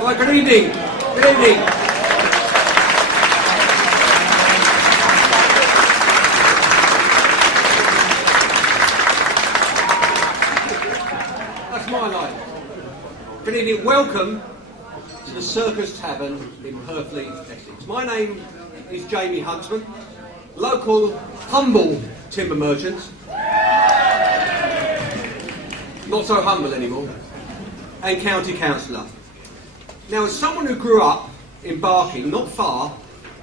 Well, good evening. Good evening. That's my line. Good evening. Welcome to the Circus Tavern in Purfleet, Essex. My name is Jamie Huntsman, local humble timber merchant. Not so humble anymore. And county councillor. Now, as someone who grew up in Barking, not far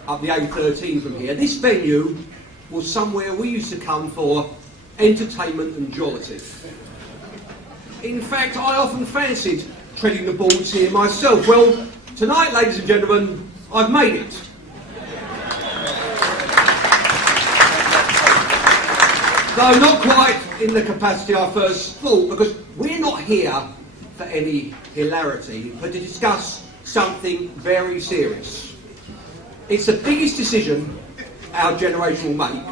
up the A13 from here, this venue was somewhere we used to come for entertainment and jollity. In fact, I often fancied treading the boards here myself. Well, tonight, ladies and gentlemen, I've made it. Though not quite in the capacity I first thought, because we're not here for any hilarity, but to discuss something very serious. It's the biggest decision our generation will make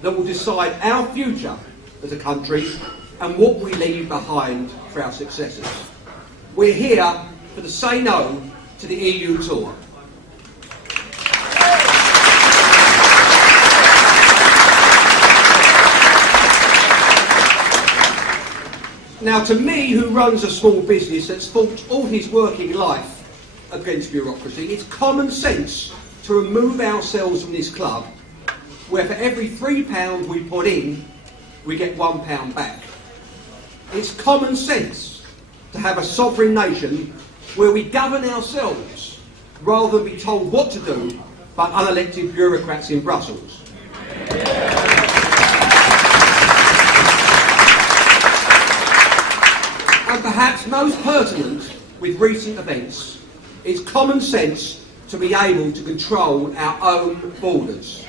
that will decide our future as a country and what we leave behind for our successors. We're here for the Say No to the EU tour. Now, to me, who runs a small business that's fought all his working life against bureaucracy, it's common sense to remove ourselves from this club, where for every £3 we put in, we get £1 back. It's common sense to have a sovereign nation where we govern ourselves, rather than be told what to do by unelected bureaucrats in Brussels. And perhaps most pertinent with recent events, it's common sense to be able to control our own borders.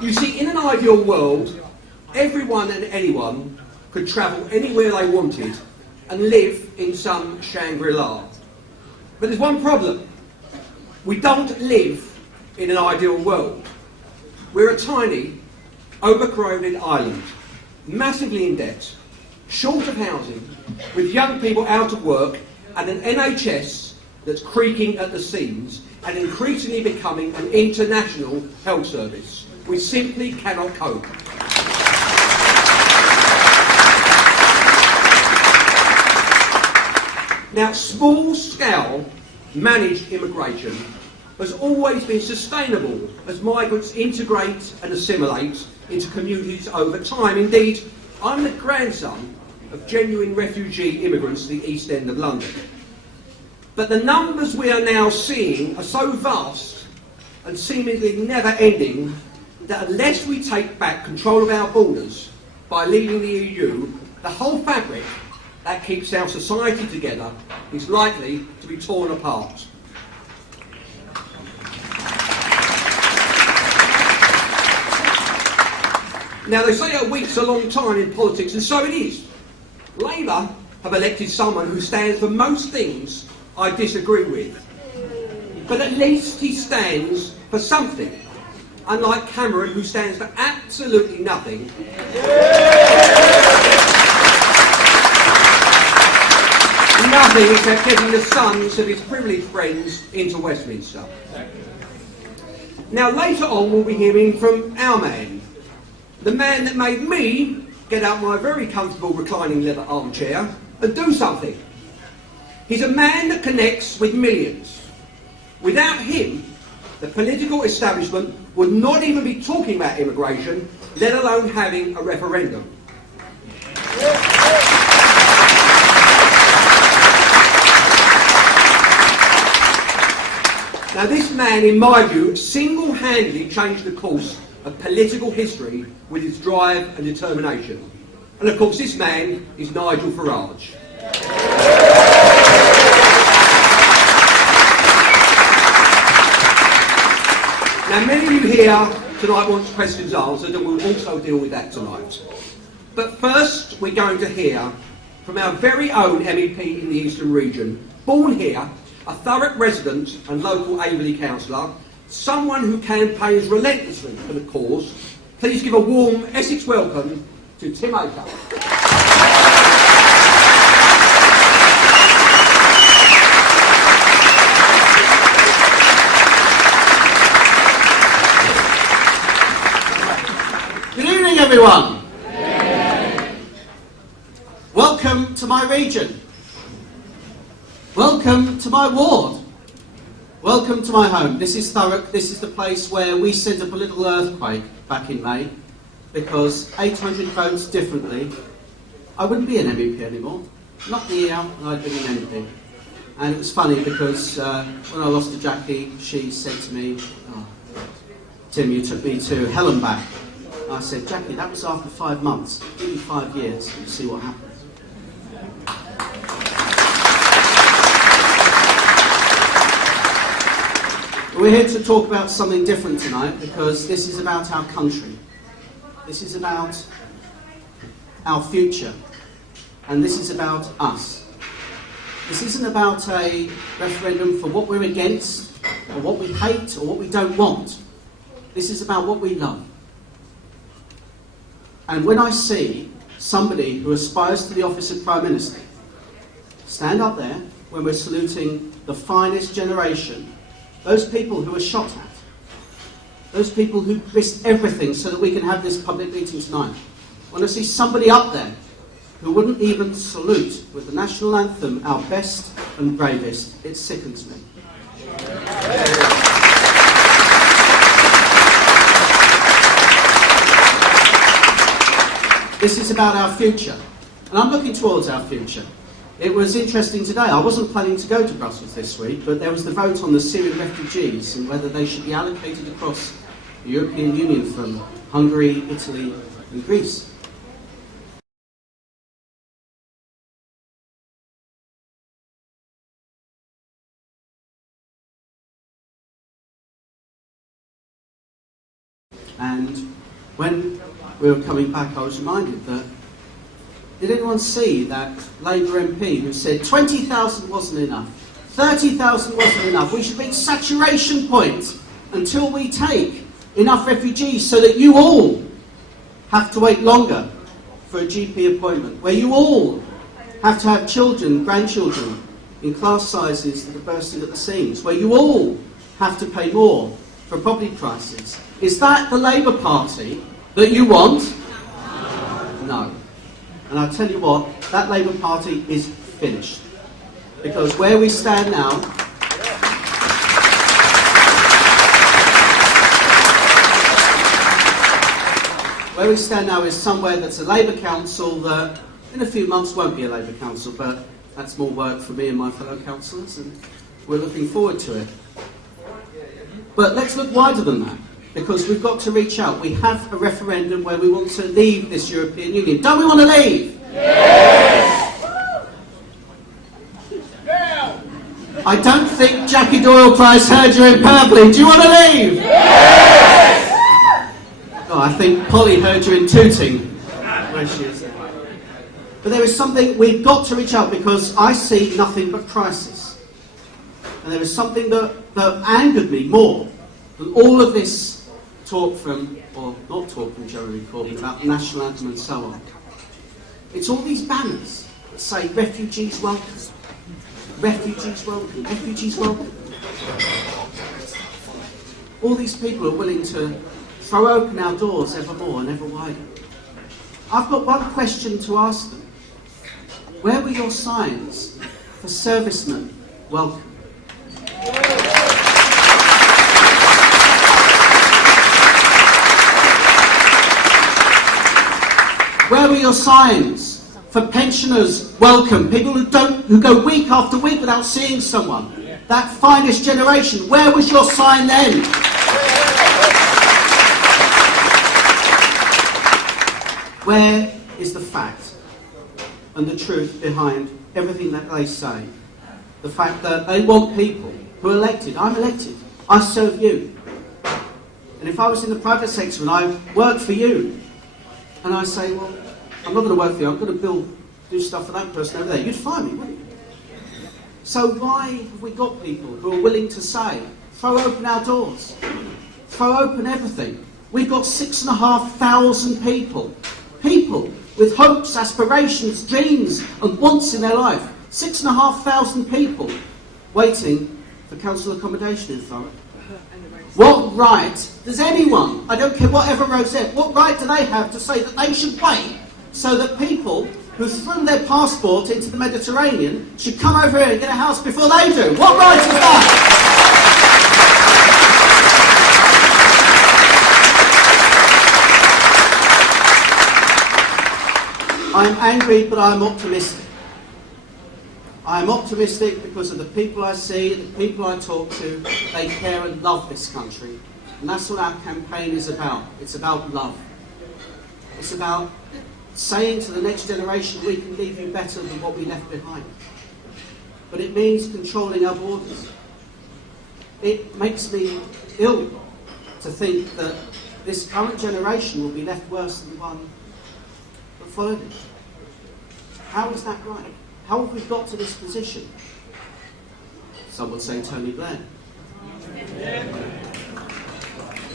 You see, in an ideal world, everyone and anyone could travel anywhere they wanted and live in some Shangri-La. But there's one problem. We don't live in an ideal world. We're a tiny, overcrowded island, massively in debt, short of housing, with young people out of work, and an NHS that's creaking at the seams and increasingly becoming an international health service. We simply cannot cope. Now, small-scale managed immigration has always been sustainable as migrants integrate and assimilate into communities over time. Indeed, I'm the grandson of genuine refugee immigrants to the East End of London. But the numbers we are now seeing are so vast and seemingly never-ending that unless we take back control of our borders by leaving the EU, the whole fabric that keeps our society together is likely to be torn apart. Now, they say a week's a long time in politics, and so it is. Labour have elected someone who stands for most things I disagree with. But at least he stands for something, unlike Cameron, who stands for absolutely nothing. Nothing except getting the sons of his privileged friends into Westminster. Now, later on, we'll be hearing from our man, the man that made me get out my very comfortable reclining leather armchair and do something. He's a man that connects with millions. Without him, the political establishment would not even be talking about immigration, let alone having a referendum. Now, this man, in my view, single-handedly changed the course of political history with his drive and determination. And of course, this man is Nigel Farage. Now, many of you here tonight want questions answered, and we'll also deal with that tonight. But first, we're going to hear from our very own MEP in the Eastern region, born here, a Thurrock resident and local Averley councillor, someone who campaigns relentlessly for the cause. Please give a warm Essex welcome to Tim Oaker. Good evening, everyone. Welcome to my region. Welcome to my ward. Welcome to my home. This is Thurrock. This is the place where we sent up a little earthquake back in May because 800 votes differently, I wouldn't be an MEP anymore. Not the year I'd been an MEP. And it was funny because when I lost to Jackie, she said to me, "Oh, Tim, you took me to hell and back." I said, "Jackie, that was after 5 months. Give me 5 years and see what happens." We're here to talk about something different tonight because this is about our country. This is about our future. And this is about us. This isn't about a referendum for what we're against, or what we hate, or what we don't want. This is about what we love. And when I see somebody who aspires to the office of Prime Minister stand up there when we're saluting the finest generation, those people who are shot at, those people who risked everything so that we can have this public meeting tonight, when I see somebody up there who wouldn't even salute with the national anthem, our best and bravest, it sickens me. This is about our future, and I'm looking towards our future. It was interesting today, I wasn't planning to go to Brussels this week, but there was the vote on the Syrian refugees and whether they should be allocated across the European Union from Hungary, Italy and Greece. And when we were coming back, I was reminded that, did anyone see that Labour MP who said 20,000 wasn't enough, 30,000 wasn't enough, we should reach saturation point until we take enough refugees so that you all have to wait longer for a GP appointment, where you all have to have children, grandchildren in class sizes that are bursting at the seams, where you all have to pay more for property prices. Is that the Labour Party that you want? No. And I'll tell you what, that Labour Party is finished. Because where we stand now, is somewhere that's a Labour council that in a few months won't be a Labour council, but that's more work for me and my fellow councillors, and we're looking forward to it. But let's look wider than that, because we've got to reach out. We have a referendum where we want to leave this European Union. Don't we want to leave? Yes! I don't think Jackie Doyle Price heard you in Purpley. Do you want to leave? Yes! Oh, I think Polly heard you in Tooting. Where she is. But there is something, we've got to reach out, because I see nothing but crisis. And there is something that angered me more than all of this talk from, or not talk from Jeremy Corbyn about the national anthem and so on. It's all these banners that say refugees welcome, refugees welcome, refugees welcome. All these people are willing to throw open our doors ever more and ever wider. I've got one question to ask them. Where were your signs for servicemen welcome? Where were your signs for pensioners welcome? People who go week after week without seeing someone. That finest generation. Where was your sign then? Where is the fact and the truth behind everything that they say? The fact that they want people who are elected. I'm elected. I serve you. And if I was in the private sector and I worked for you, and I say, well, I'm not going to work for you, I'm going to do stuff for that person over there, you'd fire me, wouldn't you? So why have we got people who are willing to say, throw open our doors, throw open everything? We've got 6,500 people people with hopes, aspirations, dreams and wants in their life. 6,500 people waiting for council accommodation in Thurrock. What right does anyone, I don't care whatever rosette, what right do they have to say that they should wait so that people who threw their passport into the Mediterranean should come over here and get a house before they do? What right is that? I'm angry, but I'm optimistic. I'm optimistic because of the people I see, the people I talk to. They care and love this country. And that's what our campaign is about. It's about love. It's about saying to the next generation, we can leave you better than what we left behind. But it means controlling our borders. It makes me ill to think that this current generation will be left worse than the one that followed it. How is that right? How have we got to this position? Some would say Tony Blair.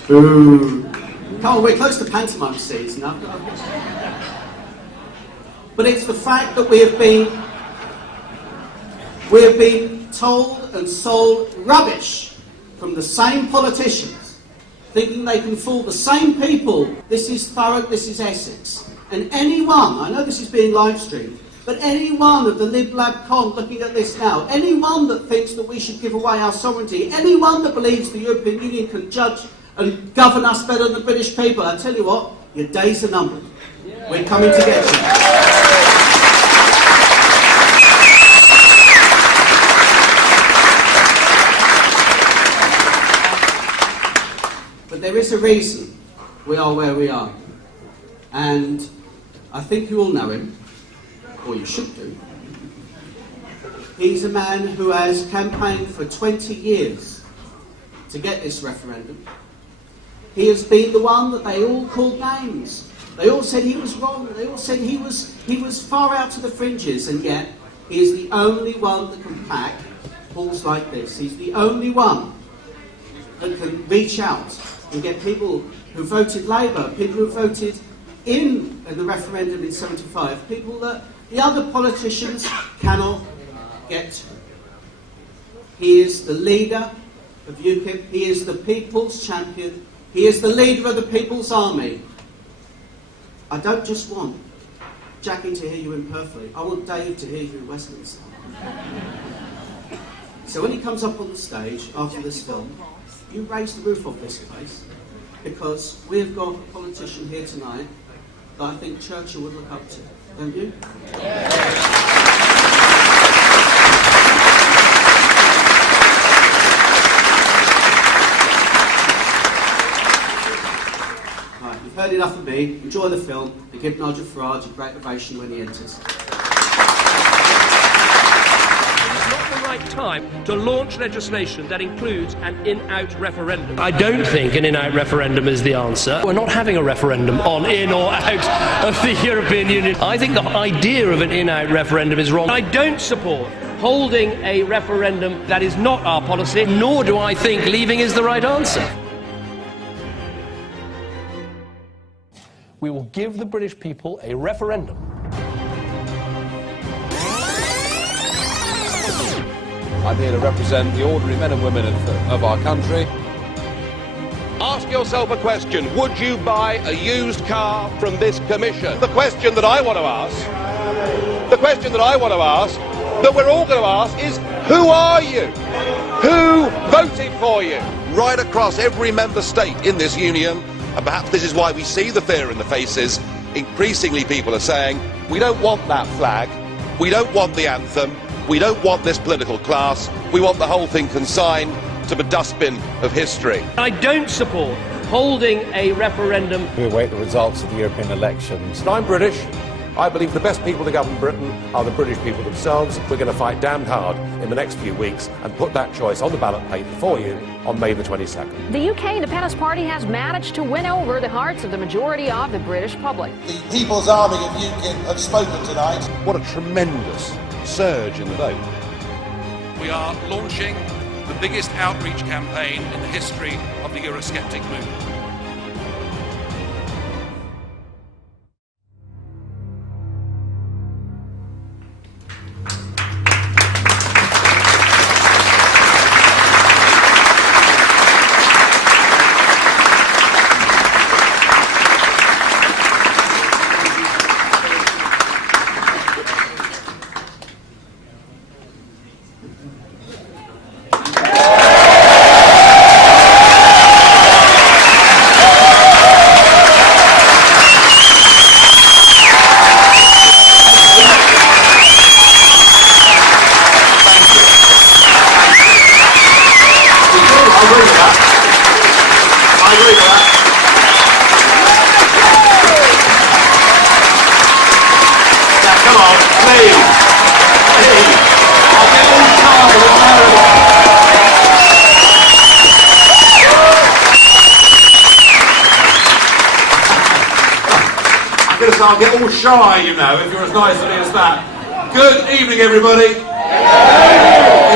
Boo. Come on, we're close to pantomime season now. But it's the fact that we have been told and sold rubbish from the same politicians, thinking they can fool the same people. This is Thurrock, this is Essex. And anyone, I know this is being live streamed, but any one of the Lib Lab Con looking at this now, anyone that thinks that we should give away our sovereignty, anyone that believes the European Union can judge and govern us better than the British people, I tell you what, your days are numbered. We're coming to get you. But there is a reason we are where we are. And I think you all know him. Or you should do. He's a man who has campaigned for 20 years to get this referendum. He has been the one that they all called names. They all said he was wrong. They all said he was far out to the fringes, and yet he is the only one that can pack balls like this. He's the only one that can reach out and get people who voted Labour, people who voted in the referendum in 75, people that the other politicians cannot get to. He is the leader of UKIP. He is the people's champion. He is the leader of the people's army. I don't just want Jackie to hear you in Purfleet. I want Dave to hear you in Westminster. So when he comes up on the stage after this film, you raise the roof of this place, because we've got a politician here tonight that I think Churchill would look up to. Don't you? Right, you've heard enough of me. Enjoy the film and give Nigel Farage a great ovation when he enters. Time to launch legislation that includes an in-out referendum. I don't think an in-out referendum is the answer. We're not having a referendum on in or out of the European Union. I think the idea of an in-out referendum is wrong. I don't support holding a referendum that is not our policy, nor do I think leaving is the right answer. We will give the British people a referendum. I'm here to represent the ordinary men and women of our country. Ask yourself a question. Would you buy a used car from this commission? The question that I want to ask, that we're all going to ask is, who are you? Who voted for you? Right across every member state in this union, and perhaps this is why we see the fear in the faces, increasingly people are saying, we don't want that flag, we don't want the anthem, we don't want this political class. We want the whole thing consigned to the dustbin of history. I don't support holding a referendum. We await the results of the European elections. I'm British. I believe the best people to govern Britain are the British people themselves. We're going to fight damned hard in the next few weeks and put that choice on the ballot paper for you on May the 22nd. The UK Independence Party has managed to win over the hearts of the majority of the British public. The People's Army of UKIP have spoken tonight. What a tremendous surge in the vote. We are launching the biggest outreach campaign in the history of the Eurosceptic movement. I'll get all tired and terrible. I'll get all shy, you know, if you're as nice to me as that. Good evening, everybody.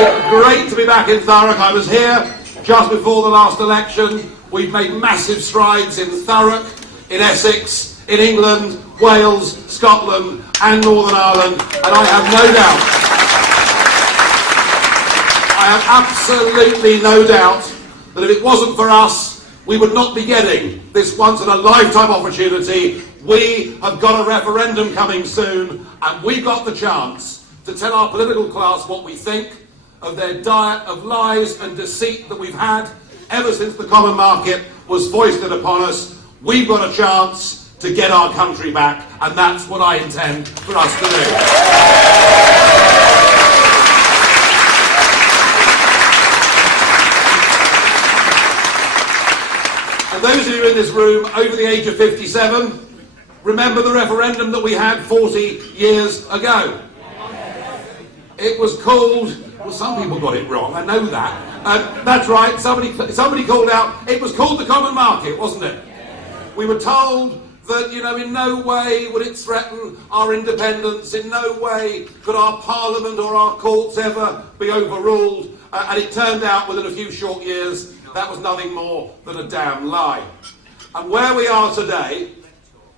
It's great to be back in Thurrock. I was here just before the last election. We've made massive strides in Thurrock, in Essex, in England, Wales, Scotland and Northern Ireland, and I have absolutely no doubt that if it wasn't for us, we would not be getting this once-in-a-lifetime opportunity. We have got a referendum coming soon, and we've got the chance to tell our political class what we think of their diet of lies and deceit that we've had ever since the common market was foisted upon us. We've got a chance to get our country back, and that's what I intend for us to do. And those of you in this room over the age of 57, remember the referendum that we had 40 years ago. It was called, well, some people got it wrong, I know that. That's right, somebody called out, it was called the common market, wasn't it? We were told that, you know, in no way would it threaten our independence, in no way could our parliament or our courts ever be overruled, and it turned out within a few short years that was nothing more than a damn lie. And where we are today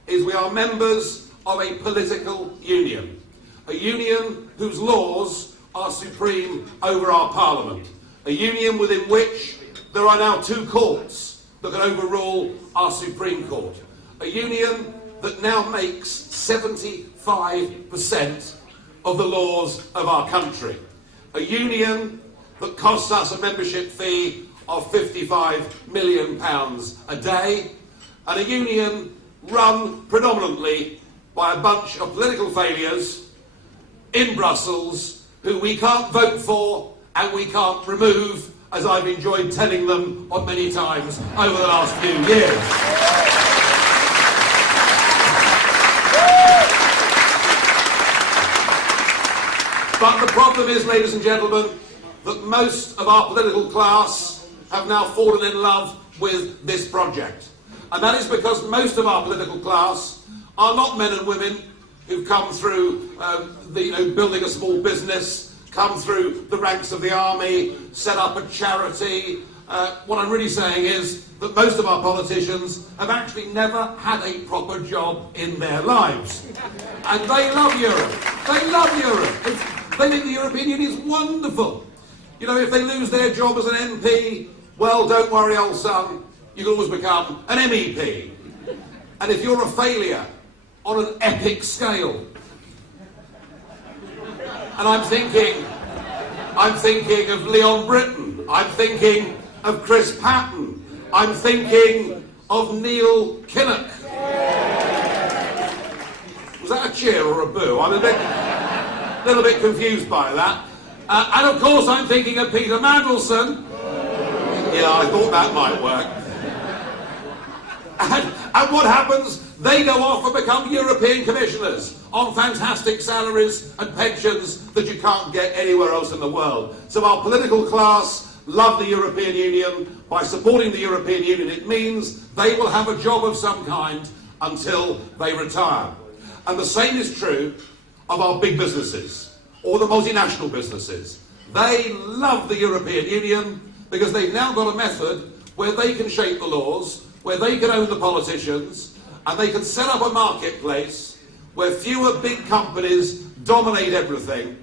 is we are members of a political union, a union whose laws are supreme over our parliament, a union within which there are now two courts that can overrule our Supreme Court, a union that now makes 75% of the laws of our country, a union that costs us a membership fee of £55 million a day, and a union run predominantly by a bunch of political failures in Brussels who we can't vote for and we can't remove, as I've enjoyed telling them on many times over the last few years. But the problem is, ladies and gentlemen, that most of our political class have now fallen in love with this project. And that is because most of our political class are not men and women who've come through building a small business, come through the ranks of the army, set up a charity. What I'm really saying is that most of our politicians have actually never had a proper job in their lives. And they love Europe. They love Europe. They think the European Union is wonderful. You know, if they lose their job as an MP, well, don't worry, old son. You can always become an MEP. And if you're a failure on an epic scale, and I'm thinking of Leon Britton, I'm thinking of Chris Patton, I'm thinking of Neil Kinnock. Was that a cheer or a boo? I'm a little bit confused by that. And of course I'm thinking of Peter Mandelson. Yeah, I thought that might work. And what happens? They go off and become European commissioners on fantastic salaries and pensions that you can't get anywhere else in the world. So our political class love the European Union. By supporting the European Union, it means they will have a job of some kind until they retire. And the same is true of our big businesses, or the multinational businesses. They love the European Union because they've now got a method where they can shape the laws, where they can own the politicians, and they can set up a marketplace where fewer big companies dominate everything,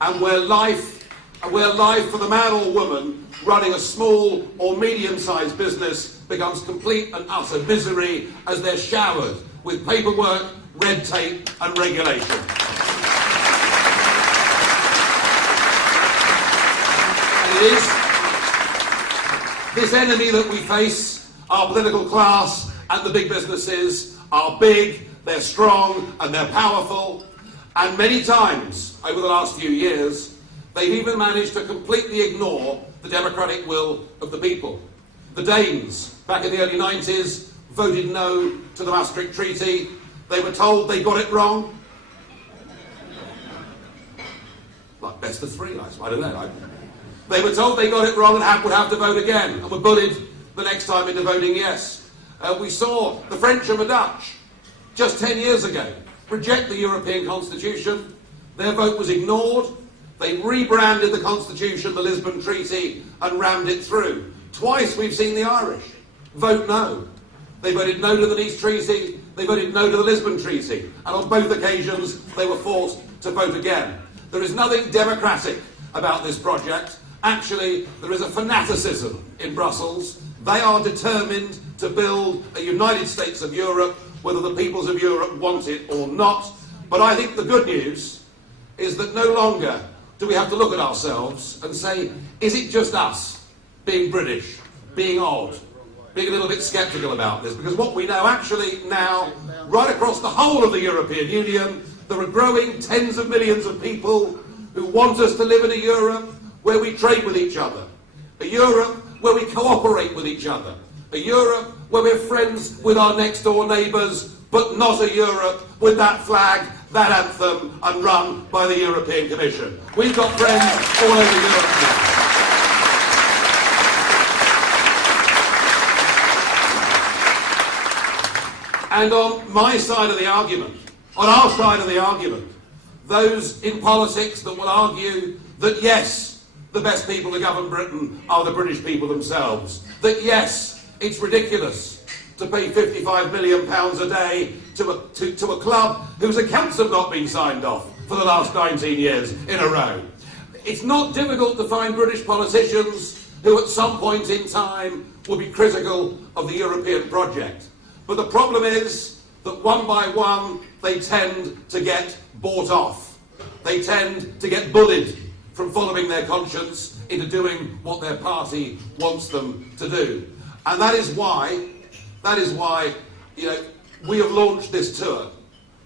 and where life for the man or woman running a small or medium-sized business becomes complete and utter misery as they're showered with paperwork, red tape and regulation. And it is this enemy that we face. Our political class and the big businesses are big, they're strong and they're powerful, and many times over the last few years they've even managed to completely ignore the democratic will of the people. The Danes, back in the early 90s, voted no to the Maastricht Treaty. They were told they got it wrong. best of three, I don't know. They were told they got it wrong and would have to vote again, and were bullied the next time into voting yes. We saw the French and the Dutch, just 10 years ago, reject the European Constitution. Their vote was ignored. They rebranded the Constitution, the Lisbon Treaty, and rammed it through. Twice we've seen the Irish vote no. They voted no to the Nice Treaty, they voted no to the Lisbon Treaty, and on both occasions they were forced to vote again. There is nothing democratic about this project. Actually, there is a fanaticism in Brussels. They are determined to build a United States of Europe, whether the peoples of Europe want it or not. But I think the good news is that no longer do we have to look at ourselves and say, is it just us being British, being odd, being a little bit sceptical about this? Because what we know actually now, right across the whole of the European Union, there are growing tens of millions of people who want us to live in a Europe where we trade with each other, a Europe where we cooperate with each other, a Europe where we're friends with our next door neighbours, but not a Europe with that flag, that anthem, and run by the European Commission. We've got friends all over Europe now. And on my side of the argument, on our side of the argument, those in politics that will argue that yes, the best people to govern Britain are the British people themselves, that yes, it's ridiculous to pay £55 million a day to a club whose accounts have not been signed off for the last 19 years in a row. It's not difficult to find British politicians who at some point in time will be critical of the European project. But the problem is that one by one they tend to get bought off. They tend to get bullied from following their conscience into doing what their party wants them to do. And that is why, we have launched this tour.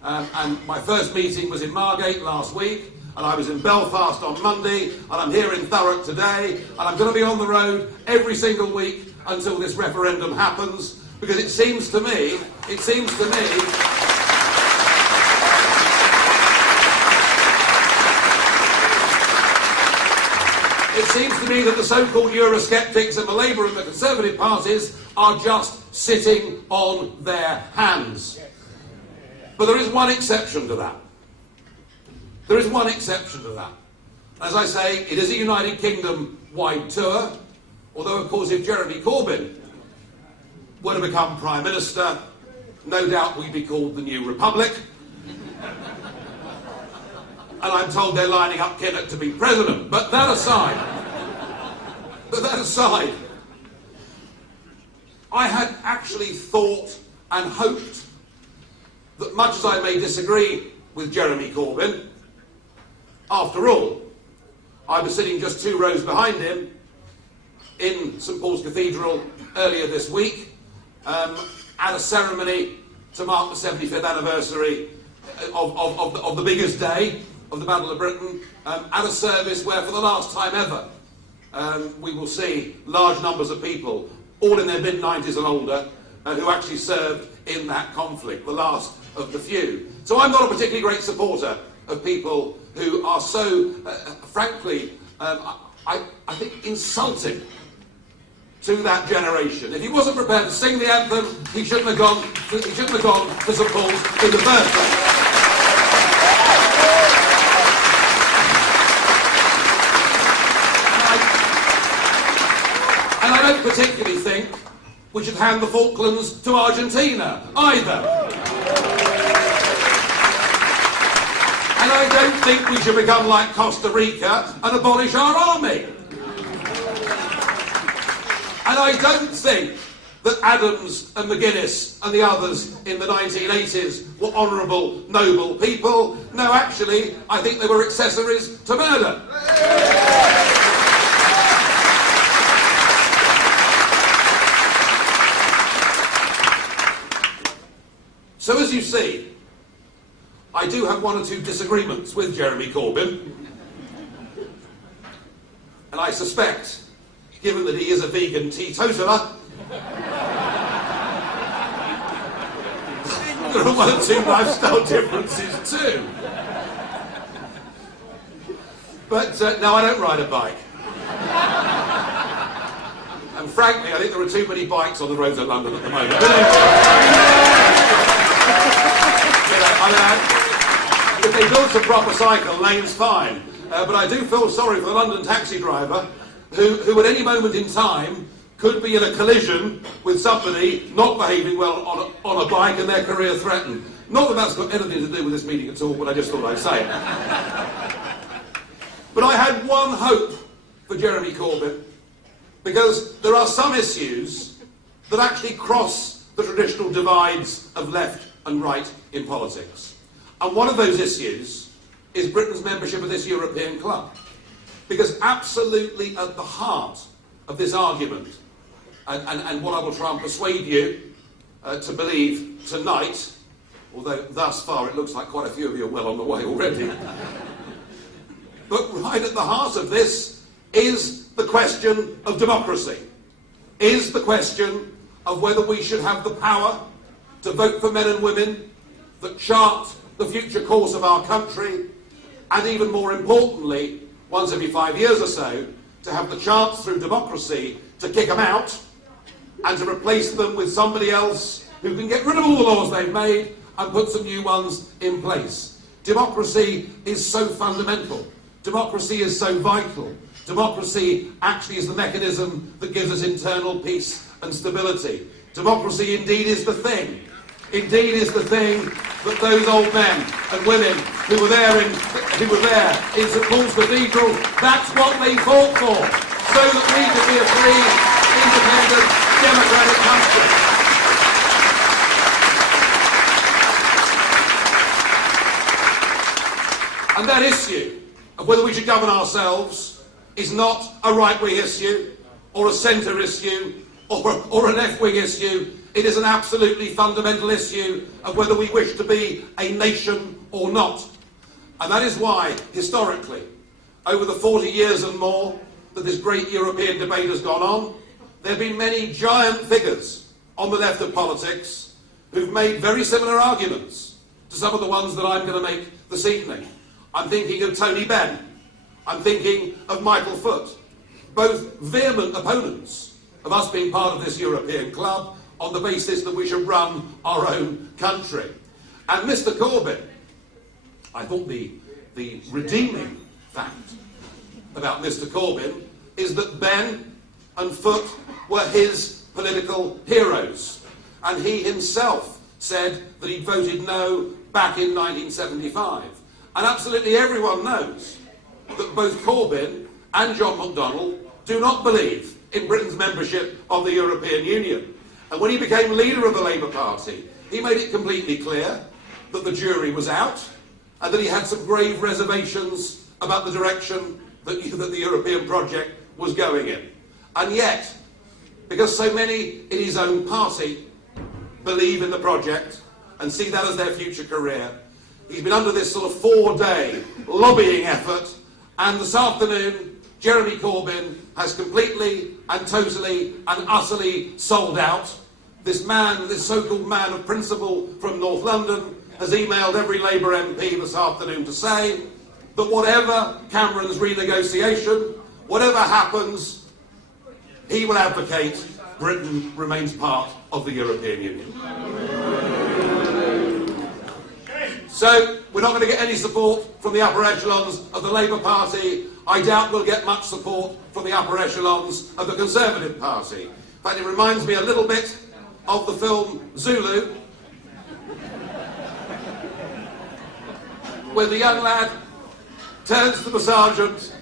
And my first meeting was in Margate last week, and I was in Belfast on Monday, and I'm here in Thurrock today, and I'm going to be on the road every single week until this referendum happens, because it seems to me that the so-called Eurosceptics and the Labour and the Conservative parties are just sitting on their hands. But there is one exception to that. There is one exception to that. As I say, it is a United Kingdom-wide tour, although, of course, if Jeremy Corbyn were to become Prime Minister, no doubt we'd be called the New Republic. And I'm told they're lining up Kinnock to be President. But that aside, I had actually thought and hoped that, much as I may disagree with Jeremy Corbyn, after all, I was sitting just 2 rows behind him in St Paul's Cathedral earlier this week at a ceremony to mark the 75th anniversary of the biggest day of the Battle of Britain, at a service where, for the last time ever, we will see large numbers of people, all in their mid-90s and older, who actually served in that conflict, the last of the few. So I'm not a particularly great supporter of people who are so, frankly, I think, insulting to that generation. If he wasn't prepared to sing the anthem, he shouldn't have gone to St Paul's in the first place. And I don't particularly think we should hand the Falklands to Argentina either. And I don't think we should become like Costa Rica and abolish our army. And I don't think that Adams and McGuinness and the others in the 1980s were honourable, noble people. No, actually, I think they were accessories to murder. So as you see, I do have 1 or 2 disagreements with Jeremy Corbyn. And I suspect, given that he is a vegan teetotaler, there are 1 or 2 lifestyle differences too. But no, I don't ride a bike. And frankly, I think there are too many bikes on the roads of London at the moment. But anyway, if they built a proper cycle lane's fine. But I do feel sorry for the London taxi driver who at any moment in time could be in a collision with somebody not behaving well on a bike and their career threatened. Not that that's got anything to do with this meeting at all, but I just thought I'd say it. But I had one hope for Jeremy Corbyn, because there are some issues that actually cross the traditional divides of left and right in politics. And one of those issues is Britain's membership of this European club. Because absolutely at the heart of this argument, and what I will try and persuade you to believe tonight, although thus far it looks like quite a few of you are well on the way already, but right at the heart of this is the question of democracy, is the question of whether we should have the power to vote for men and women that chart the future course of our country, and even more importantly, once every 5 years or so, to have the chance through democracy to kick them out and to replace them with somebody else who can get rid of all the laws they've made and put some new ones in place. Democracy is so fundamental. Democracy is so vital. Democracy actually is the mechanism that gives us internal peace and stability. Democracy indeed is the thing. Indeed is the thing that those old men and women who were there in St Paul's Cathedral, that's what they fought for, so that we could be a free, independent, democratic country. And that issue of whether we should govern ourselves is not a right-wing issue, or a centre issue, or a left-wing issue. It is an absolutely fundamental issue of whether we wish to be a nation or not. And that is why, historically, over the 40 years and more that this great European debate has gone on, there have been many giant figures on the left of politics who've made very similar arguments to some of the ones that I'm going to make this evening. I'm thinking of Tony Benn. I'm thinking of Michael Foot, both vehement opponents of us being part of this European club on the basis that we should run our own country. And Mr. Corbyn, I thought the redeeming fact about Mr. Corbyn is that Benn and Foot were his political heroes. And he himself said that he voted no back in 1975. And absolutely everyone knows that both Corbyn and John McDonnell do not believe in Britain's membership of the European Union. And when he became leader of the Labour Party, he made it completely clear that the jury was out and that he had some grave reservations about the direction that the European project was going in. And yet, because so many in his own party believe in the project and see that as their future career, he's been under this sort of 4-day lobbying effort, and this afternoon Jeremy Corbyn has completely and totally and utterly sold out. This man, this so-called man of principle from North London, has emailed every Labour MP this afternoon to say that whatever Cameron's renegotiation, whatever happens, he will advocate Britain remains part of the European Union. So, we're not going to get any support from the upper echelons of the Labour Party. I doubt we'll get much support from the upper echelons of the Conservative Party. In fact, it reminds me a little bit of the film Zulu, where the young lad turns to the sergeant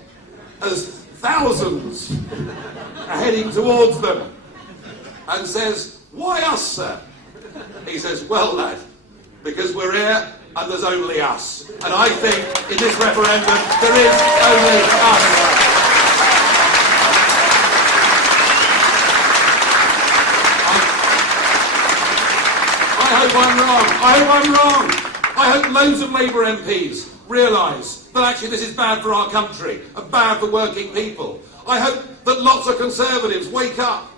as thousands are heading towards them and says, "Why us, sir?" He says, "Well, lad, because we're here and there's only us." And I think in this referendum there is only us. I hope I'm wrong. I hope I'm wrong. I hope loads of Labour MPs realise that actually this is bad for our country and bad for working people. I hope that lots of Conservatives wake up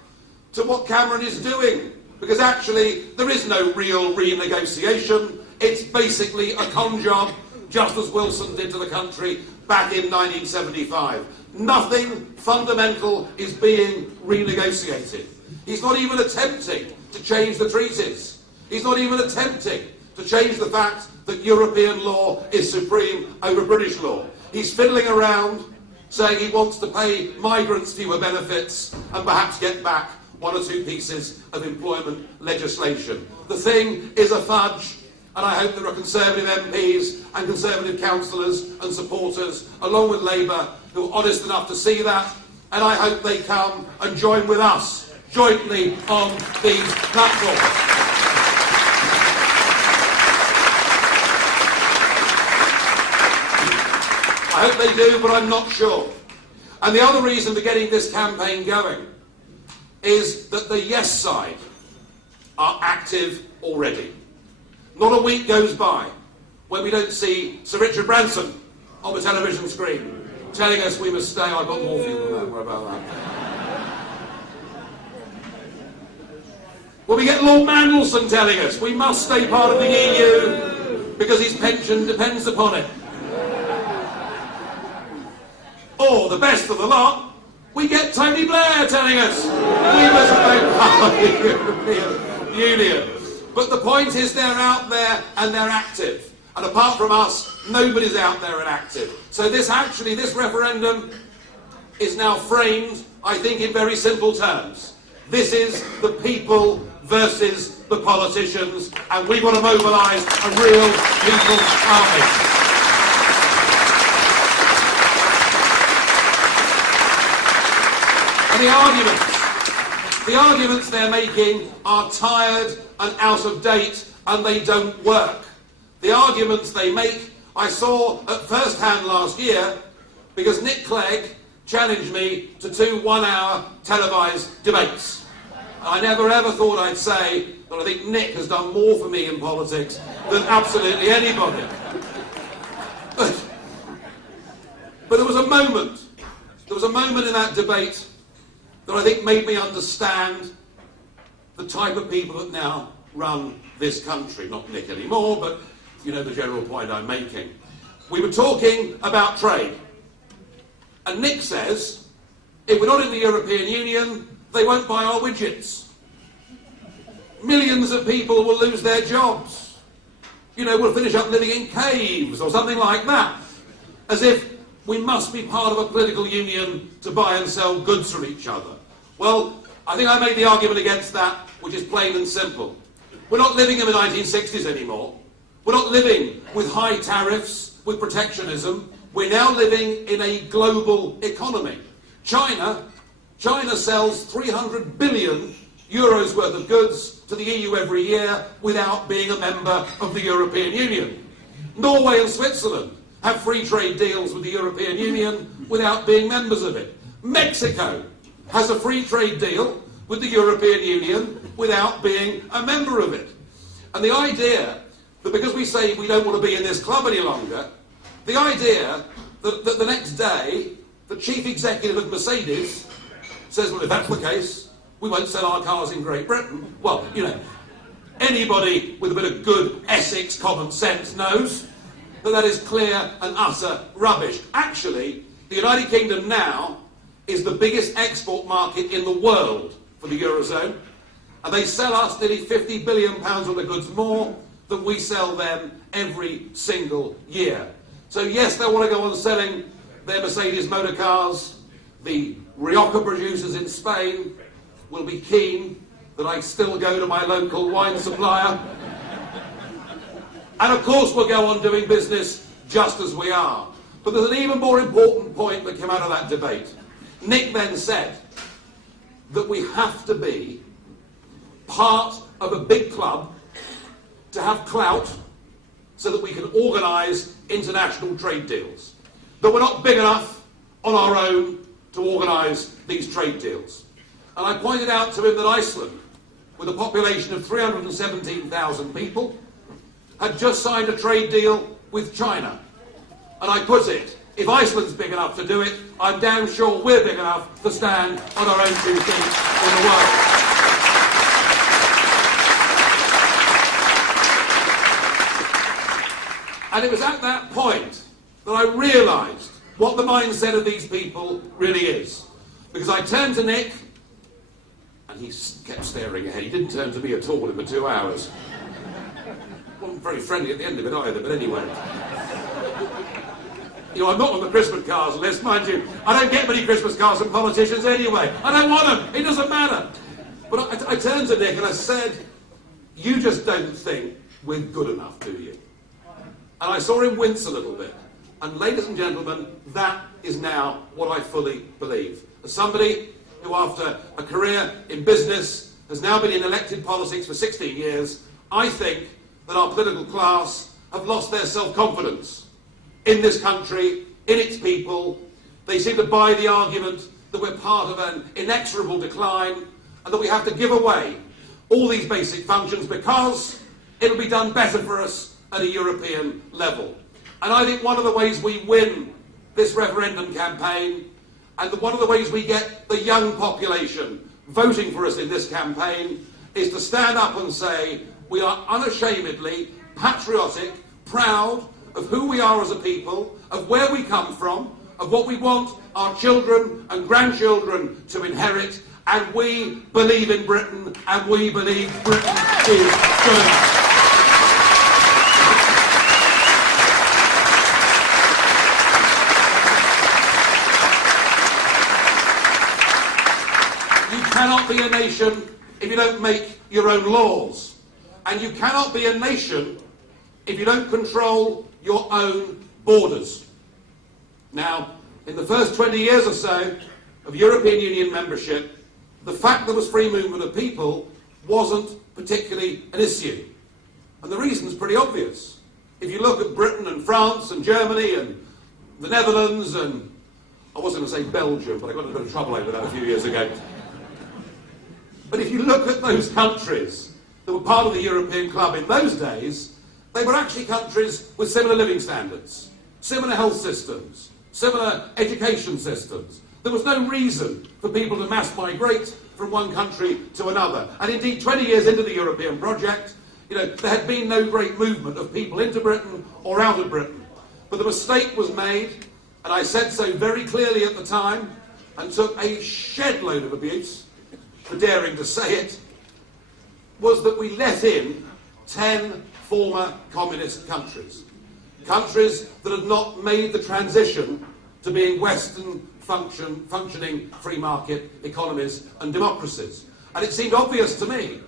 to what Cameron is doing, because actually there is no real renegotiation. It's basically a con job, just as Wilson did to the country back in 1975. Nothing fundamental is being renegotiated. He's not even attempting to change the treaties. He's not even attempting to change the fact that European law is supreme over British law. He's fiddling around, saying he wants to pay migrants fewer benefits and perhaps get back one or two pieces of employment legislation. The thing is a fudge, and I hope there are Conservative MPs and Conservative councillors and supporters, along with Labour, who are honest enough to see that, and I hope they come and join with us jointly on these platforms. I hope they do, but I'm not sure. And the other reason for getting this campaign going is that the yes side are active already. Not a week goes by when we don't see Sir Richard Branson on the television screen telling us we must stay. I've got more for you than that. What about that? Well, we get Lord Mandelson telling us we must stay part of the EU because his pension depends upon it. Or, the best of the lot, we get Tony Blair telling us we must stay part of the European Union. But the point is they're out there and they're active. And apart from us, nobody's out there and active. So this referendum is now framed, I think, in very simple terms. This is the people versus the politicians, and we've got to mobilise a real people's army. And the arguments they're making are tired and out of date, and they don't work. The arguments they make, I saw at first hand last year, because Nick Clegg challenged me to 2 one-hour televised debates. I never ever thought I'd say that I think Nick has done more for me in politics than absolutely anybody. But there was a moment in that debate that I think made me understand the type of people that now run this country. Not Nick anymore, but you know the general point I'm making. We were talking about trade. And Nick says, if we're not in the European Union, they won't buy our widgets. Millions of people will lose their jobs. You know, we'll finish up living in caves or something like that. As if we must be part of a political union to buy and sell goods from each other. Well, I think I made the argument against that, which is plain and simple. We're not living in the 1960s anymore. We're not living with high tariffs, with protectionism. We're now living in a global economy. China sells 300 billion euros worth of goods to the EU every year without being a member of the European Union. Norway and Switzerland have free trade deals with the European Union without being members of it. Mexico has a free trade deal with the European Union without being a member of it. And the idea that because we say we don't want to be in this club any longer, the idea that the next day the chief executive of Mercedes says, well, if that's the case, we won't sell our cars in Great Britain. Well, you know, anybody with a bit of good Essex common sense knows that is clear and utter rubbish. Actually, the United Kingdom now is the biggest export market in the world for the Eurozone, and they sell us nearly £50 billion worth of goods more than we sell them every single year. So yes, they want to go on selling their Mercedes motor cars. The Rioja producers in Spain will be keen that I still go to my local wine supplier. And of course we'll go on doing business just as we are. But there's an even more important point that came out of that debate. Nick then said that we have to be part of a big club to have clout so that we can organise international trade deals. That we're not big enough on our own to organise these trade deals. And I pointed out to him that Iceland, with a population of 317,000 people, had just signed a trade deal with China. And I put it, if Iceland's big enough to do it, I'm damn sure we're big enough to stand on our own 2 feet in the world. And it was at that point that I realised what the mindset of these people really is. Because I turned to Nick, and he kept staring ahead. He didn't turn to me at all in the 2 hours. Wasn't very friendly at the end of it either, but anyway. You know, I'm not on the Christmas cards list, mind you. I don't get many Christmas cards from politicians anyway. I don't want them. It doesn't matter. But I turned to Nick and I said, you just don't think we're good enough, do you? And I saw him wince a little bit. And ladies and gentlemen, that is now what I fully believe. As somebody who, after a career in business, has now been in elected politics for 16 years, I think that our political class have lost their self-confidence in this country, in its people. They seem to buy the argument that we're part of an inexorable decline and that we have to give away all these basic functions because it'll be done better for us at a European level. And I think one of the ways we win this referendum campaign, and one of the ways we get the young population voting for us in this campaign, is to stand up and say we are unashamedly patriotic, proud of who we are as a people, of where we come from, of what we want our children and grandchildren to inherit, and we believe in Britain, and we believe Britain is good. You cannot be a nation if you don't make your own laws. And you cannot be a nation if you don't control your own borders. Now, in the first 20 years or so of European Union membership, the fact there was free movement of people wasn't particularly an issue. And the reason's pretty obvious. If you look at Britain and France and Germany and the Netherlands and, I wasn't going to say Belgium, but I got in a bit of trouble over that a few years ago. But if you look at those countries that were part of the European club in those days, they were actually countries with similar living standards, similar health systems, similar education systems. There was no reason for people to mass migrate from one country to another. And indeed, 20 years into the European project, you know, there had been no great movement of people into Britain or out of Britain. But the mistake was made, and I said so very clearly at the time, and took a shed load of abuse for daring to say it, was that we let in 10 former communist countries. Countries that had not made the transition to being Western functioning free market economies and democracies. And it seemed obvious to me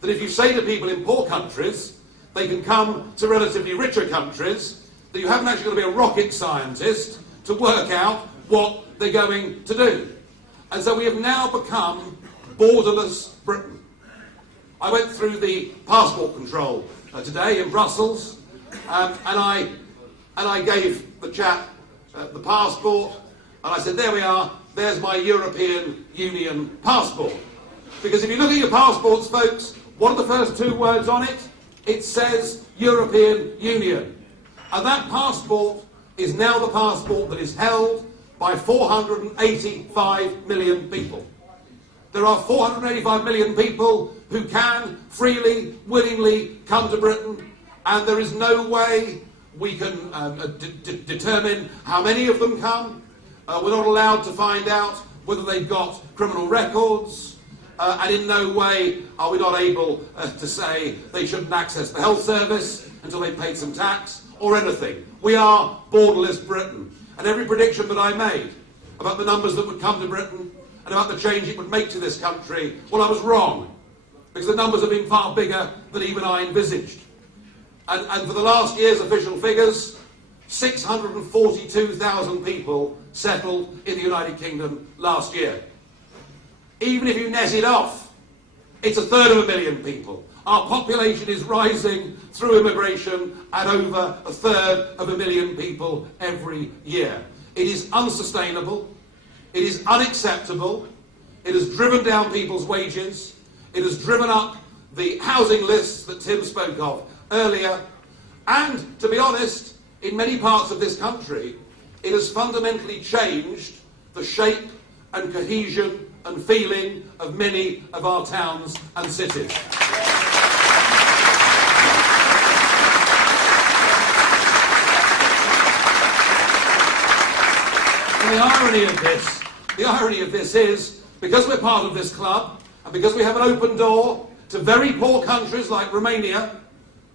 that if you say to people in poor countries they can come to relatively richer countries, that you haven't actually got to be a rocket scientist to work out what they're going to do. And so we have now become borderless Britain. I went through the passport control today in Brussels, and I gave the chap the passport, and I said, there we are, there's my European Union passport. Because if you look at your passports, folks, what are the first two words on it? It says European Union. And that passport is now the passport that is held by 485 million people. There are 485 million people who can freely, willingly come to Britain, and there is no way we can determine how many of them come. We're not allowed to find out whether they've got criminal records, and in no way are we not able to say they shouldn't access the health service until they've paid some tax or anything. We are borderless Britain, and every prediction that I made about the numbers that would come to Britain and about the change it would make to this country, well, I was wrong, because the numbers have been far bigger than even I envisaged. And for the last year's official figures, 642,000 people settled in the United Kingdom last year. Even if you net it off, it's 1/3 million people. Our population is rising through immigration at over 1/3 million people every year. It is unsustainable. It is unacceptable. It has driven down people's wages. It has driven up the housing lists that Tim spoke of earlier. And, to be honest, in many parts of this country, it has fundamentally changed the shape and cohesion and feeling of many of our towns and cities. irony of this is, because we're part of this club, and because we have an open door to very poor countries like Romania,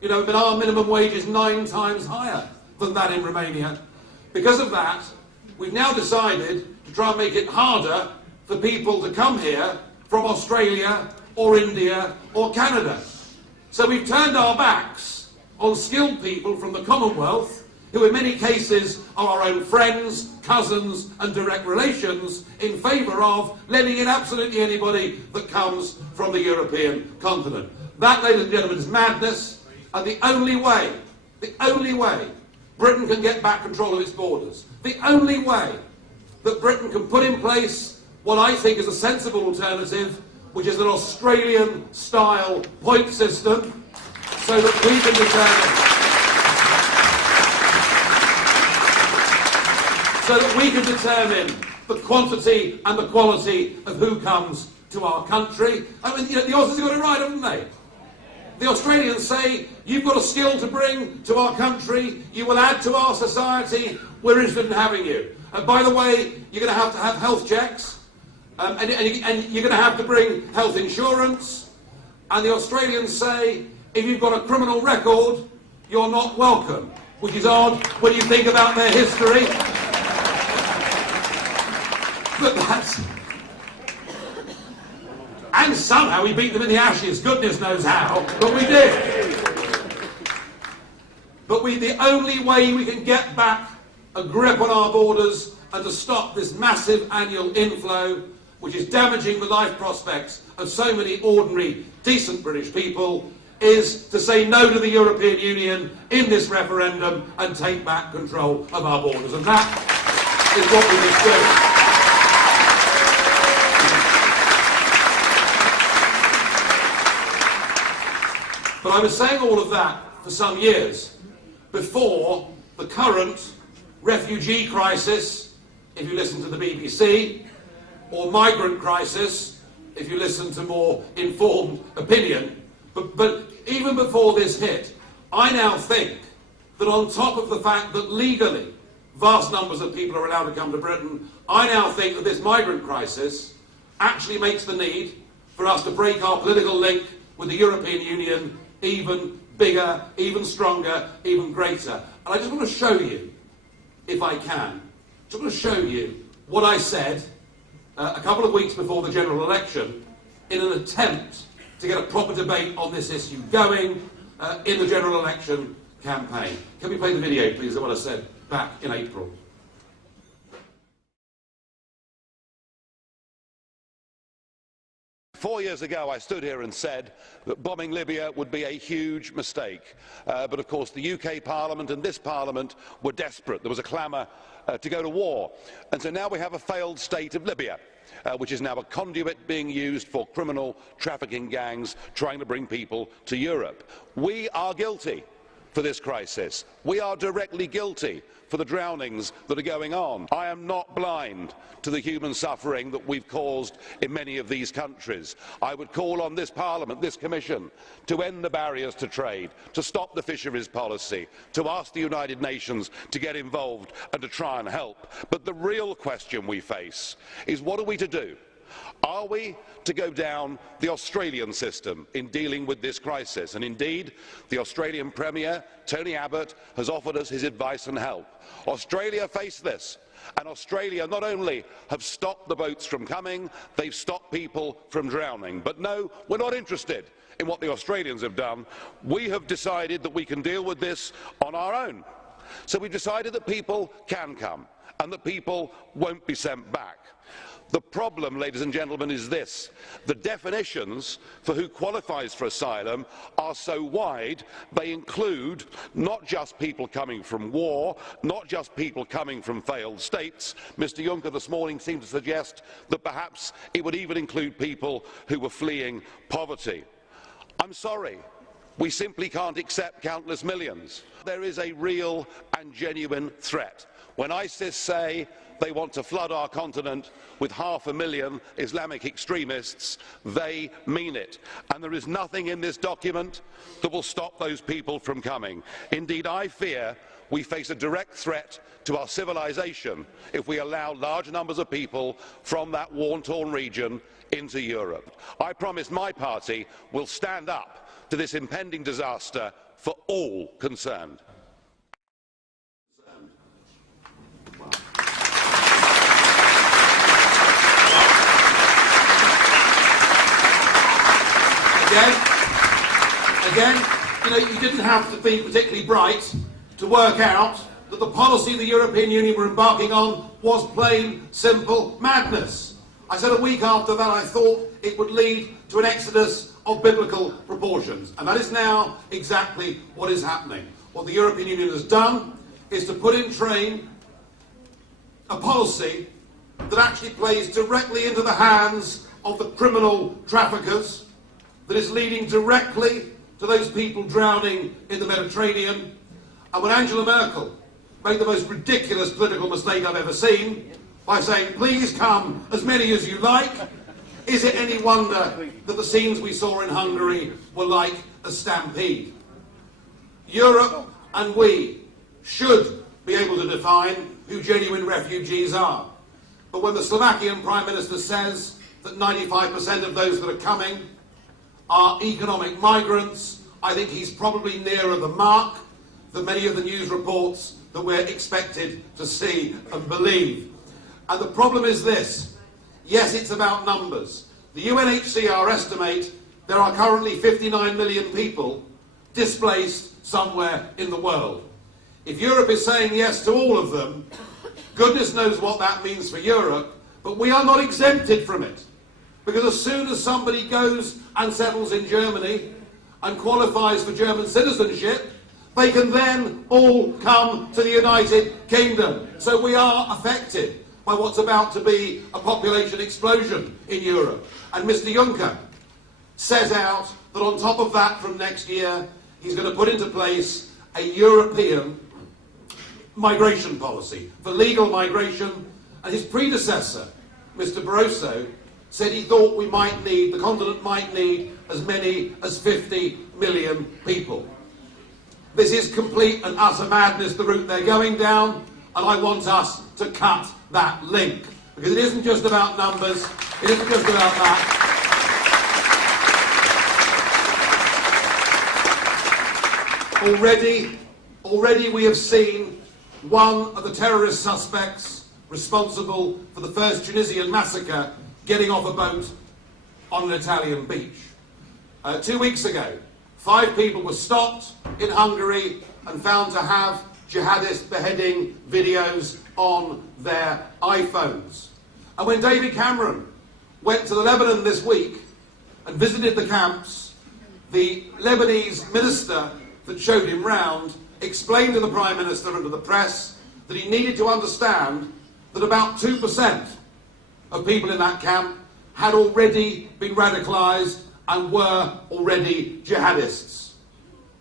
you know, but our minimum wage is 9 times higher than that in Romania. Because of that, we've now decided to try and make it harder for people to come here from Australia or India or Canada. So we've turned our backs on skilled people from the Commonwealth, who in many cases are our own friends, cousins and direct relations, in favour of letting in absolutely anybody that comes from the European continent. That, ladies and gentlemen, is madness, and the only way Britain can get back control of its borders, the only way that Britain can put in place what I think is a sensible alternative, which is an Australian-style point system, so that we can determine the quantity and the quality of who comes to our country. I mean, you know, the Aussies have got it right, haven't they? The Australians say, you've got a skill to bring to our country, you will add to our society, we're interested in having you. And by the way, you're going to have health checks, and you're going to have to bring health insurance. And the Australians say, if you've got a criminal record, you're not welcome, which is odd when you think about their history. But that's... And somehow we beat them in the Ashes, goodness knows how, but we did. But the only way we can get back a grip on our borders and to stop this massive annual inflow, which is damaging the life prospects of so many ordinary, decent British people, is to say no to the European Union in this referendum and take back control of our borders. And that is what we must do. But I was saying all of that for some years before the current refugee crisis, if you listen to the BBC, or migrant crisis, if you listen to more informed opinion. But even before this hit, I now think that on top of the fact that legally vast numbers of people are allowed to come to Britain, I now think that this migrant crisis actually makes the need for us to break our political link with the European Union even bigger, even stronger, even greater. And I just want to show you, if I can, just want to show you what I said a couple of weeks before the general election in an attempt to get a proper debate on this issue going in the general election campaign. Can we play the video, please, of what I said back in April? 4 years ago, I stood here and said that bombing Libya would be a huge mistake. But of course, the UK Parliament and this Parliament were desperate. There was a clamour to go to war. And so now we have a failed state of Libya, which is now a conduit being used for criminal trafficking gangs trying to bring people to Europe. We are guilty for this crisis. We are directly guilty for the drownings that are going on. I am not blind to the human suffering that we've caused in many of these countries. I would call on this Parliament, this Commission, to end the barriers to trade, to stop the fisheries policy, to ask the United Nations to get involved and to try and help. But the real question we face is, what are we to do? Are we to go down the Australian system in dealing with this crisis? And indeed, the Australian Premier, Tony Abbott, has offered us his advice and help. Australia faced this, and Australia not only have stopped the boats from coming, they've stopped people from drowning. But no, we're not interested in what the Australians have done. We have decided that we can deal with this on our own. So we've decided that people can come and that people won't be sent back. The problem, ladies and gentlemen, is this. The definitions for who qualifies for asylum are so wide, they include not just people coming from war, not just people coming from failed states. Mr Juncker this morning seemed to suggest that perhaps it would even include people who were fleeing poverty. I'm sorry. We simply can't accept countless millions. There is a real and genuine threat. When ISIS say they want to flood our continent with 500,000 Islamic extremists, they mean it. And there is nothing in this document that will stop those people from coming. Indeed, I fear we face a direct threat to our civilization if we allow large numbers of people from that war-torn region into Europe. I promise my party will stand up to this impending disaster for all concerned. Again, you didn't have to be particularly bright to work out that the policy the European Union were embarking on was plain, simple madness. I said a week after that I thought it would lead to an exodus of biblical proportions, and that is now exactly what is happening. What the European Union has done is to put in train a policy that actually plays directly into the hands of the criminal traffickers, that is leading directly to those people drowning in the Mediterranean. And when Angela Merkel made the most ridiculous political mistake I've ever seen by saying, please come as many as you like, is it any wonder that the scenes we saw in Hungary were like a stampede? Europe and we should be able to define who genuine refugees are. But when the Slovakian Prime Minister says that 95% of those that are coming are economic migrants, I think he's probably nearer the mark than many of the news reports that we're expected to see and believe. And the problem is this. Yes, it's about numbers. The UNHCR estimate there are currently 59 million people displaced somewhere in the world. If Europe is saying yes to all of them, goodness knows what that means for Europe, but we are not exempted from it. Because as soon as somebody goes and settles in Germany and qualifies for German citizenship, they can then all come to the United Kingdom. So we are affected by what's about to be a population explosion in Europe. And Mr. Juncker says out that on top of that from next year, he's going to put into place a European migration policy for legal migration. And his predecessor, Mr. Barroso, said he thought the continent might need as many as 50 million people. This is complete and utter madness, the route they're going down, and I want us to cut that link. Because it isn't just about numbers, it isn't just about that. Already we have seen one of the terrorist suspects responsible for the first Tunisian massacre getting off a boat on an Italian beach. 2 weeks ago, 5 people were stopped in Hungary and found to have jihadist beheading videos on their iPhones. And when David Cameron went to Lebanon this week and visited the camps, the Lebanese minister that showed him round explained to the Prime Minister and to the press that he needed to understand that about 2% of people in that camp had already been radicalised and were already jihadists.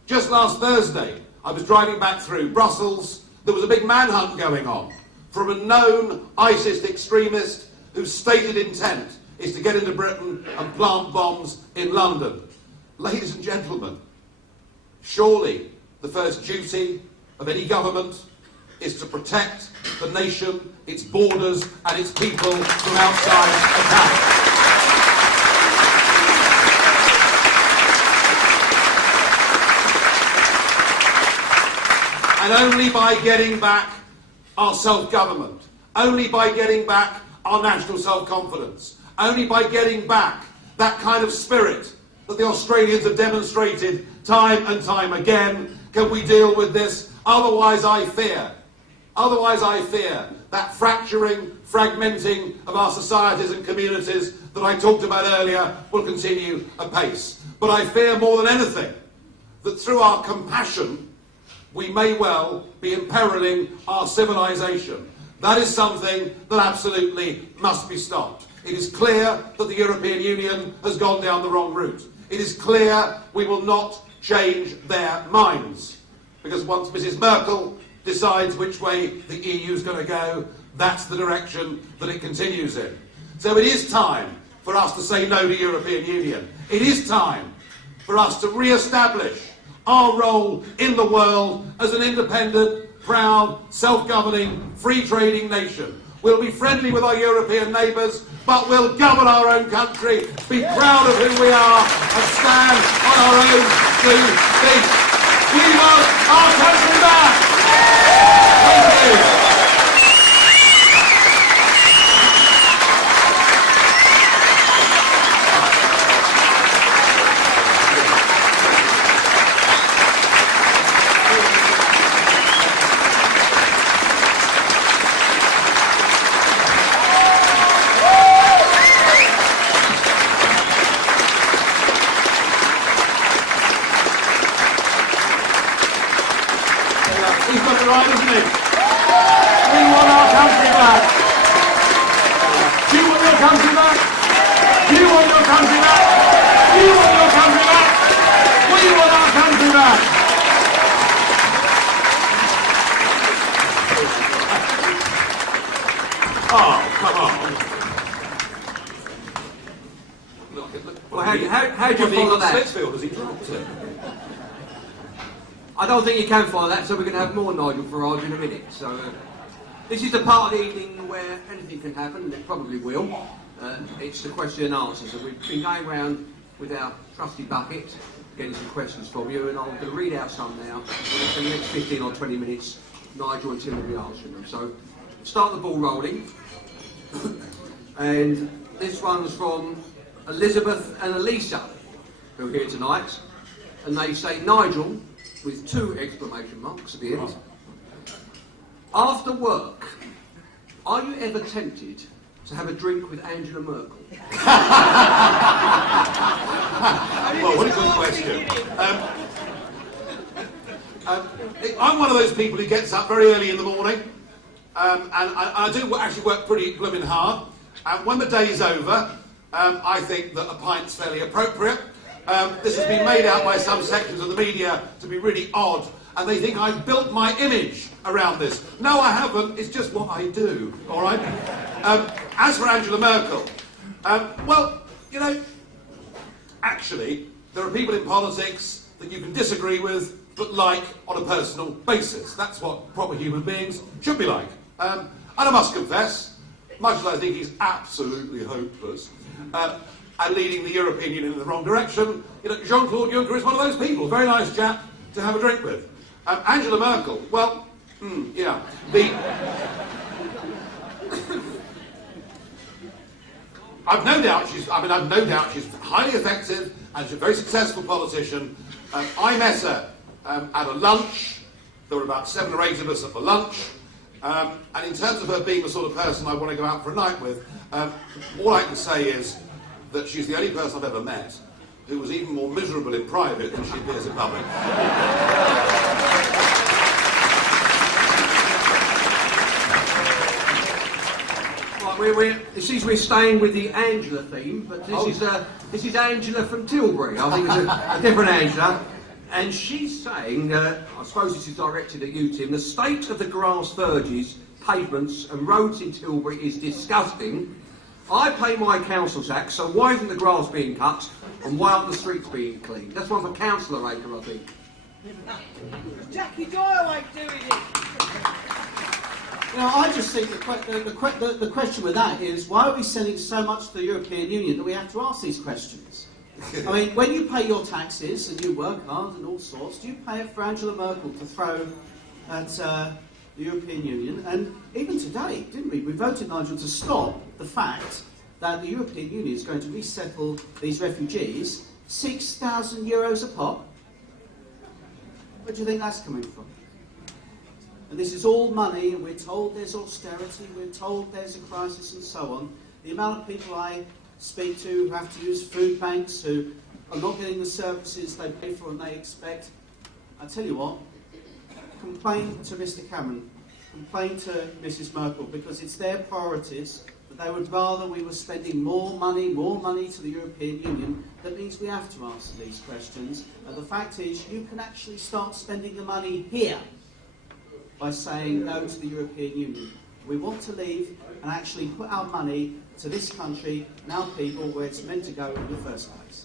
Just last Thursday, I was driving back through Brussels. There was a big manhunt going on from a known ISIS extremist whose stated intent is to get into Britain and plant bombs in London. Ladies and gentlemen, surely the first duty of any government is to protect the nation, its borders and its people from outside attack. And only by getting back our self-government, only by getting back our national self-confidence, only by getting back that kind of spirit that the Australians have demonstrated time and time again, can we deal with this. Otherwise I fear that fracturing, fragmenting of our societies and communities that I talked about earlier will continue apace. But I fear more than anything that through our compassion we may well be imperiling our civilization. That is something that absolutely must be stopped. It is clear that the European Union has gone down the wrong route. It is clear we will not change their minds. Because once Mrs. Merkel decides which way the EU is going to go, that's the direction that it continues in. So it is time for us to say no to European Union. It is time for us to re-establish our role in the world as an independent, proud, self-governing, free-trading nation. We'll be friendly with our European neighbours, but we'll govern our own country, be proud of who we are, and stand on our own two feet. We want our country back! Thank you. He's got it right, isn't he? We want our country back. Do you want your country back? Do you want your country back? Do you want your country back? We want our country back. Oh, come on. Well, how do you follow that? Smithfield, has he dropped it? I don't think you can follow that, so we're going to have more Nigel Farage in a minute. So this is the part of the evening where anything can happen, and it probably will. It's the question and answers. So we've been going around with our trusty bucket, getting some questions from you, and I'm going to read out some now. In the next 15 or 20 minutes, Nigel and Tim will be answering them. So start the ball rolling. And this one's from Elizabeth and Elisa, who are here tonight. And they say, Nigel, with 2 exclamation marks at the end. After work, are you ever tempted to have a drink with Angela Merkel? Well, what a good question. I'm one of those people who gets up very early in the morning, and I do actually work pretty blooming hard. And when the day is over, I think that a pint's fairly appropriate. This has been made out by some sections of the media to be really odd, and they think I've built my image around this. No, I haven't. It's just what I do, all right? As for Angela Merkel, well, you know, actually, there are people in politics that you can disagree with, but like on a personal basis. That's what proper human beings should be like. And I must confess, much as I think he's absolutely hopeless, and leading the European Union in the wrong direction, you know, Jean-Claude Juncker is one of those people. Very nice chap to have a drink with. Angela Merkel, well, yeah. I've no doubt she's highly effective and she's a very successful politician. I met her at a lunch. There were about 7 or 8 of us at the lunch. And in terms of her being the sort of person I want to go out for a night with, all I can say is that she's the only person I've ever met who was even more miserable in private than she appears in public. Right, we're staying with the Angela theme, but this is Angela from Tilbury. I think it's a different Angela. And she's saying, I suppose this is directed at you, Tim, the state of the grass verges, pavements and roads in Tilbury is disgusting. I pay my council tax, so why isn't the grass being cut and why aren't the streets being cleaned? That's one for Councillor Raker, I think. Jackie Doyle ain't doing it. You know, I just think the question with that is, why are we sending so much to the European Union that we have to ask these questions? I mean, when you pay your taxes and you work hard and all sorts, do you pay it for Angela Merkel to throw at the European Union? And even today, didn't we? We voted, Nigel, to stop the fact that the European Union is going to resettle these refugees, €6,000 a pop. Where do you think that's coming from? And this is all money, and we're told there's austerity, we're told there's a crisis and so on. The amount of people I speak to who have to use food banks, who are not getting the services they pay for and they expect, I tell you what, complain to Mr Cameron, complain to Mrs Merkel, because it's their priorities, but they would rather we were spending more money to the European Union. That means we have to answer these questions, and the fact is you can actually start spending the money here. by saying no to the European Union. We want to leave and actually put our money to this country and our people where it's meant to go in the first place.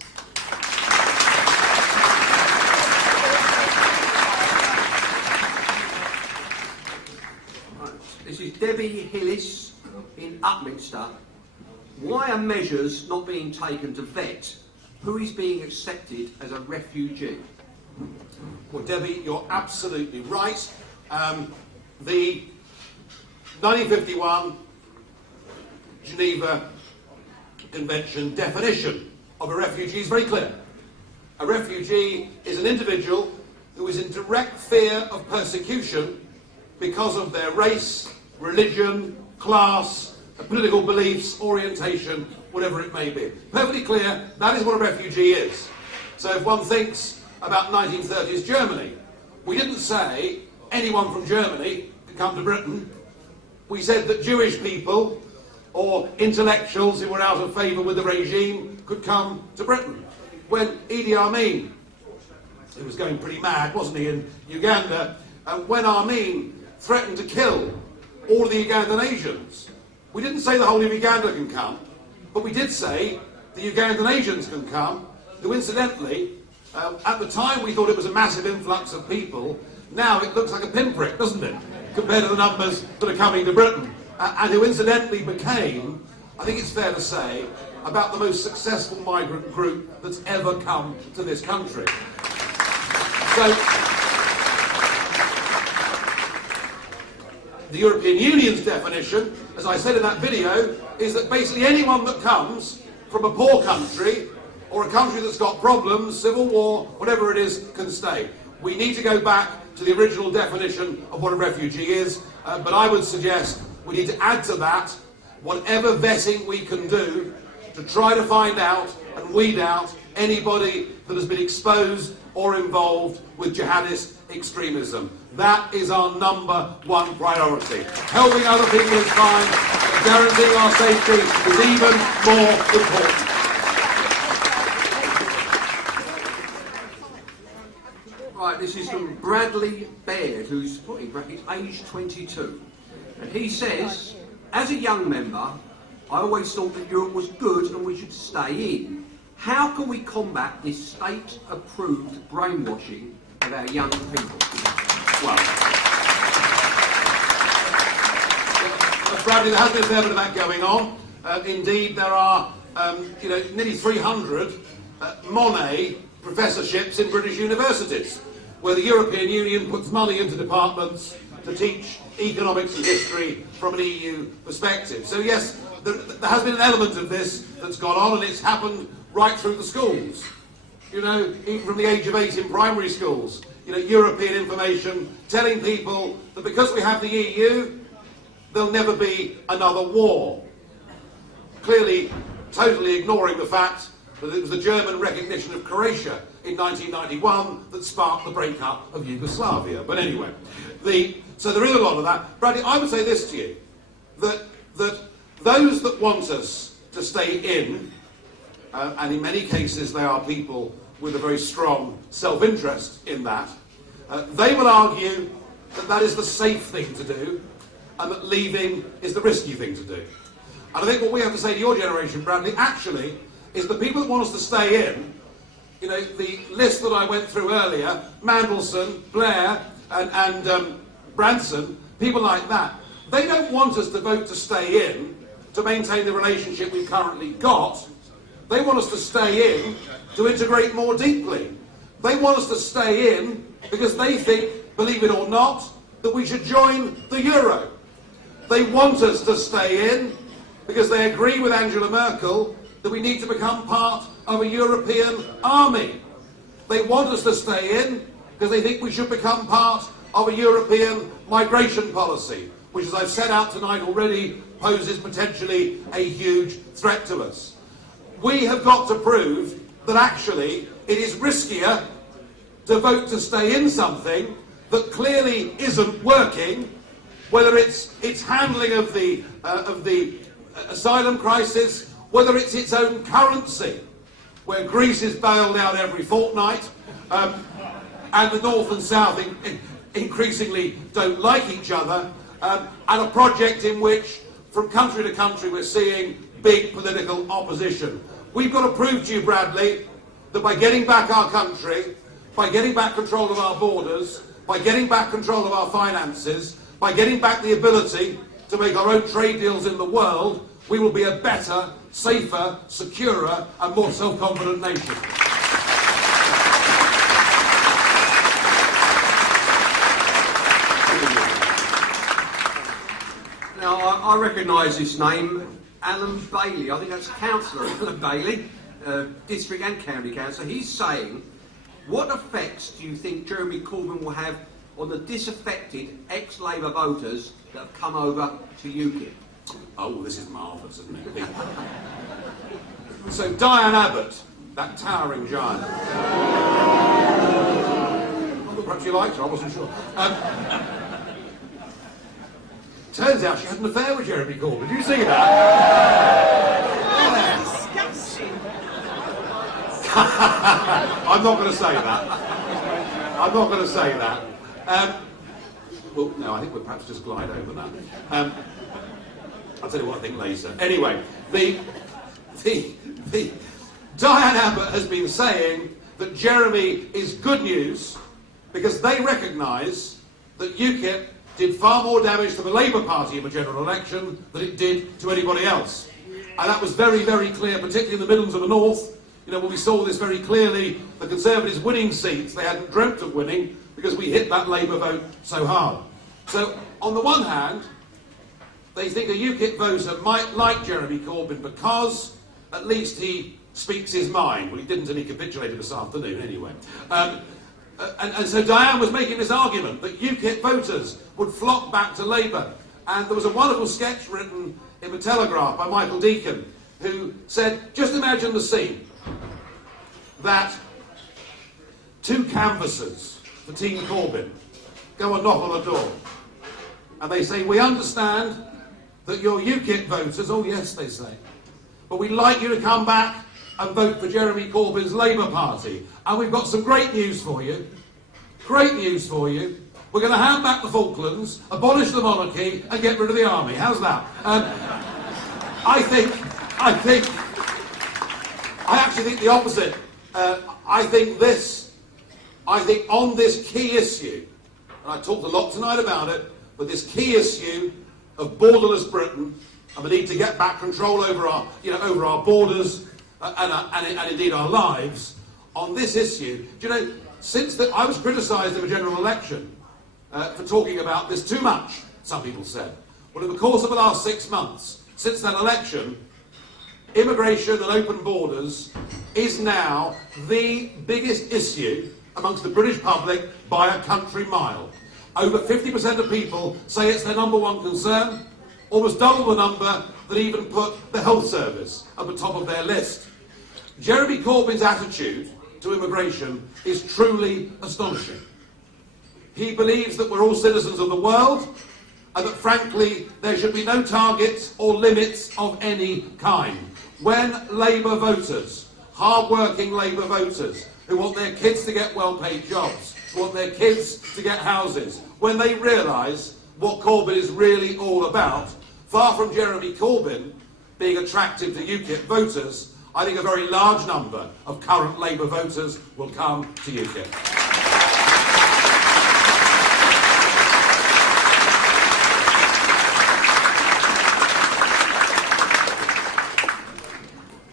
This is Debbie Hillis in Upminster. Why are measures not being taken to vet who is being accepted as a refugee? Well, Debbie, you're absolutely right. The 1951 Geneva Convention definition of a refugee is very clear. A refugee is an individual who is in direct fear of persecution because of their race, religion, class, political beliefs, orientation, whatever it may be. Perfectly clear, that is what a refugee is. So if one thinks about 1930s Germany, we didn't say anyone from Germany could come to Britain. We said that Jewish people or intellectuals who were out of favour with the regime could come to Britain. When Idi Amin, he was going pretty mad, wasn't he, in Uganda, and when Amin threatened to kill all of the Ugandan Asians, we didn't say the whole of Uganda can come, but we did say the Ugandan Asians can come, who incidentally, at the time we thought it was a massive influx of people. Now it looks like a pinprick, doesn't it, compared to the numbers that are coming to Britain, and who incidentally became, I think it's fair to say, about the most successful migrant group that's ever come to this country. So, the European Union's definition, as I said in that video, is that basically anyone that comes from a poor country or a country that's got problems, civil war, whatever it is, can stay. We need to go back to the original definition of what a refugee is, but I would suggest we need to add to that whatever vetting we can do to try to find out and weed out anybody that has been exposed or involved with jihadist extremism. That is our number one priority. Helping other people is fine, but guaranteeing our safety is even more important. Right, this is from Bradley Baird, who's put in brackets age 22. And he says, as a young member, I always thought that Europe was good and we should stay in. How can we combat this state-approved brainwashing of our young people? Well, Bradley, there has been a fair bit of that going on. Indeed, there are nearly 300 Monet professorships in British universities, where the European Union puts money into departments to teach economics and history from an EU perspective. So yes, there has been an element of this that's gone on, and it's happened right through the schools. You know, even from the age of 8 in primary schools, European information telling people that because we have the EU, there'll never be another war. Clearly, totally ignoring the fact that it was the German recognition of Croatia in 1991 that sparked the breakup of Yugoslavia. But anyway, so there is a lot of that. Bradley, I would say this to you, that those that want us to stay in, and in many cases they are people with a very strong self-interest in that, they will argue that that is the safe thing to do, and that leaving is the risky thing to do. And I think what we have to say to your generation, Bradley, actually, is the people that want us to stay in, the list that I went through earlier, Mandelson, Blair, and Branson, people like that, they don't want us to vote to stay in to maintain the relationship we've currently got. They want us to stay in to integrate more deeply. They want us to stay in because they think, believe it or not, that we should join the euro. They want us to stay in because they agree with Angela Merkel that we need to become part of a European army. They want us to stay in because they think we should become part of a European migration policy, which, as I've set out tonight already, poses potentially a huge threat to us. We have got to prove that actually it is riskier to vote to stay in something that clearly isn't working, whether it's handling of the asylum crisis, whether it's its own currency, where Greece is bailed out every fortnight, and the North and South increasingly don't like each other, and a project in which, from country to country, we're seeing big political opposition. We've got to prove to you, Bradley, that by getting back our country, by getting back control of our borders, by getting back control of our finances, by getting back the ability to make our own trade deals in the world, we will be a better, safer, securer and more self-confident nation. Now, I recognise this name, Alan Bailey. I think that's Councillor Alan Bailey, District and County Councillor. He's saying, what effects do you think Jeremy Corbyn will have on the disaffected ex-Labour voters that have come over to UKIP? Oh, this is marvellous, isn't it? So Diane Abbott, that towering giant. Perhaps you liked her, I wasn't sure. Turns out she had an affair with Jeremy Corbyn. Did you see that? Disgusting. I'm not going to say that. I'm not going to say that. Well, no, I think we'll perhaps just glide over that. I'll tell you what I think later. Anyway, the Diane Abbott has been saying that Jeremy is good news because they recognise that UKIP did far more damage to the Labour Party in the general election than it did to anybody else. And that was very, very clear, particularly in the Midlands of the North. You know, when we saw this very clearly, the Conservatives winning seats they hadn't dreamt of winning because we hit that Labour vote so hard. So, on the one hand, they think a UKIP voter might like Jeremy Corbyn because at least he speaks his mind. Well, he didn't, and he capitulated this afternoon anyway. And so Diane was making this argument that UKIP voters would flock back to Labour. And there was a wonderful sketch written in the Telegraph by Michael Deacon who said, just imagine the scene that two canvassers for Team Corbyn go and knock on the door. And they say, we understand that you're UKIP voters. Oh yes, they say. But we'd like you to come back and vote for Jeremy Corbyn's Labour Party. And we've got some great news for you. Great news for you. We're going to hand back the Falklands, abolish the monarchy, and get rid of the army. How's that? I actually think the opposite. I think on this key issue, and I talked a lot tonight about it, but this key issue of borderless Britain and the need to get back control over our borders and indeed our lives, on this issue, do you know, since I was criticised in the general election for talking about this too much, some people said. Well, in the course of the last 6 months, since that election, immigration and open borders is now the biggest issue amongst the British public by a country mile. Over 50% of people say it's their number one concern, almost double the number that even put the health service at the top of their list. Jeremy Corbyn's attitude to immigration is truly astonishing. He believes that we're all citizens of the world and that, frankly, there should be no targets or limits of any kind. When Labour voters, hard-working Labour voters, who want their kids to get well-paid jobs, who want their kids to get houses, when they realise what Corbyn is really all about, far from Jeremy Corbyn being attractive to UKIP voters, I think a very large number of current Labour voters will come to UKIP.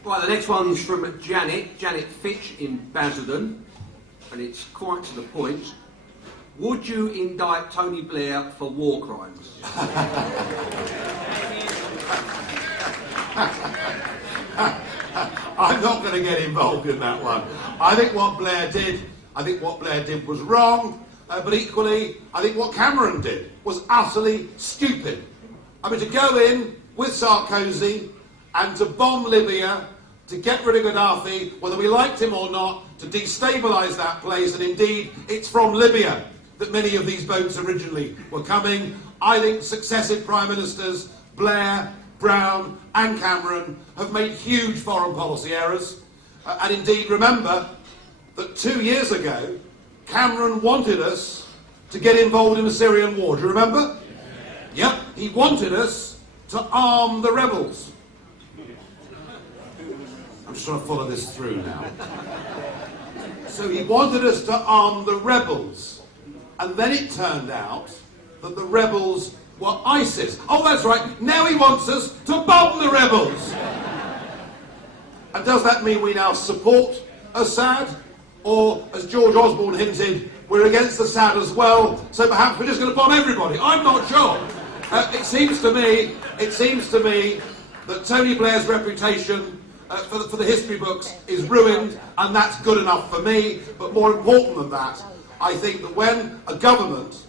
Right, the next one's from Janet Fitch in Basildon, and it's quite to the point. Would you indict Tony Blair for war crimes? I'm not going to get involved in that one. I think what Blair did was wrong, but equally, I think what Cameron did was utterly stupid. I mean, to go in with Sarkozy and to bomb Libya, to get rid of Gaddafi, whether we liked him or not, to destabilise that place, and indeed, it's from Libya that many of these boats originally were coming. I think successive Prime Ministers, Blair, Brown and Cameron, have made huge foreign policy errors. And indeed, remember that 2 years ago, Cameron wanted us to get involved in the Syrian war. Do you remember? Yep, he wanted us to arm the rebels. I'm just trying to follow this through now. So he wanted us to arm the rebels. And then it turned out that the rebels were ISIS. Oh, that's right. Now he wants us to bomb the rebels. And does that mean we now support Assad? Or, as George Osborne hinted, we're against Assad as well, so perhaps we're just going to bomb everybody? I'm not sure. It seems to me that Tony Blair's reputation for the history books is ruined, and that's good enough for me. But more important than that, I think that when a government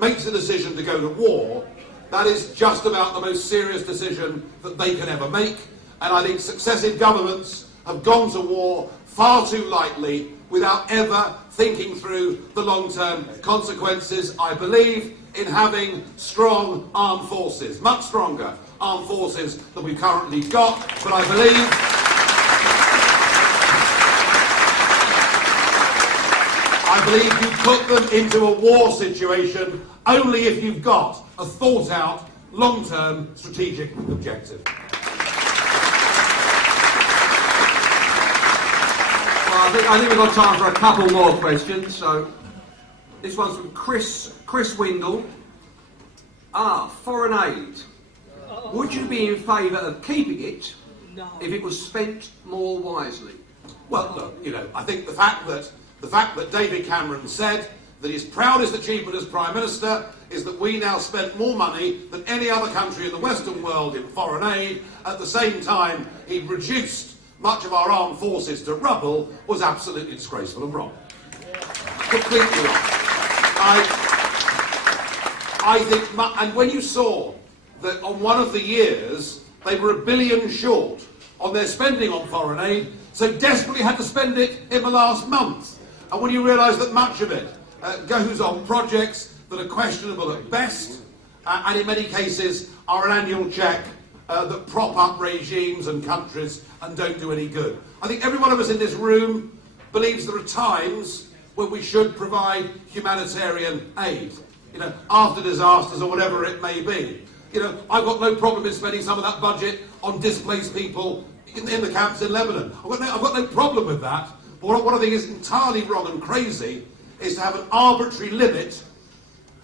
makes a decision to go to war, that is just about the most serious decision that they can ever make. And I think successive governments have gone to war far too lightly without ever thinking through the long-term consequences. I believe in having strong armed forces, much stronger armed forces than we've currently got, but I believe you put them into a war situation only if you've got a thought-out, long-term strategic objective. I think we've got time for a couple more questions. So this one's from Chris Windle. Foreign aid. Would you be in favour of keeping it if it was spent more wisely? Well, look, I think the fact that David Cameron said that his proudest achievement as Prime Minister is that we now spent more money than any other country in the Western world in foreign aid. At the same time, he reduced much of our armed forces to rubble, was absolutely disgraceful and wrong. Completely wrong. I think, and when you saw that on one of the years they were $1 billion short on their spending on foreign aid, so desperately had to spend it in the last month, and when you realise that much of it goes on projects that are questionable at best, and in many cases are an annual cheque that prop up regimes and countries and don't do any good. I think every one of us in this room believes there are times when we should provide humanitarian aid, after disasters or whatever it may be. I've got no problem in spending some of that budget on displaced people in the camps in Lebanon. I've got no problem with that. But what I think is entirely wrong and crazy is to have an arbitrary limit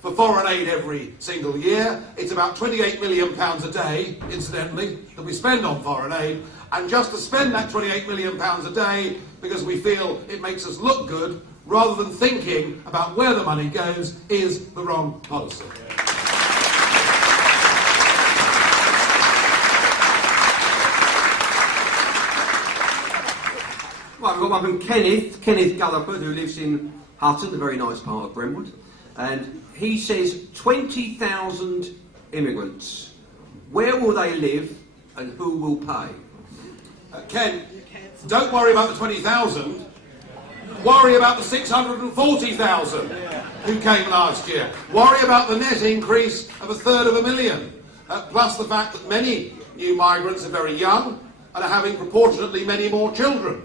for foreign aid every single year. It's about £28 million a day, incidentally, that we spend on foreign aid. And just to spend that £28 million a day because we feel it makes us look good, rather than thinking about where the money goes, is the wrong policy. Right, we've got one from Kenneth Gulliford, who lives in Hutton, a very nice part of Brentwood. And he says 20,000 immigrants. Where will they live and who will pay? Ken, don't worry about the 20,000. Worry about the 640,000 who came last year. Worry about the net increase of 1/3 plus the fact that many new migrants are very young and are having proportionately many more children.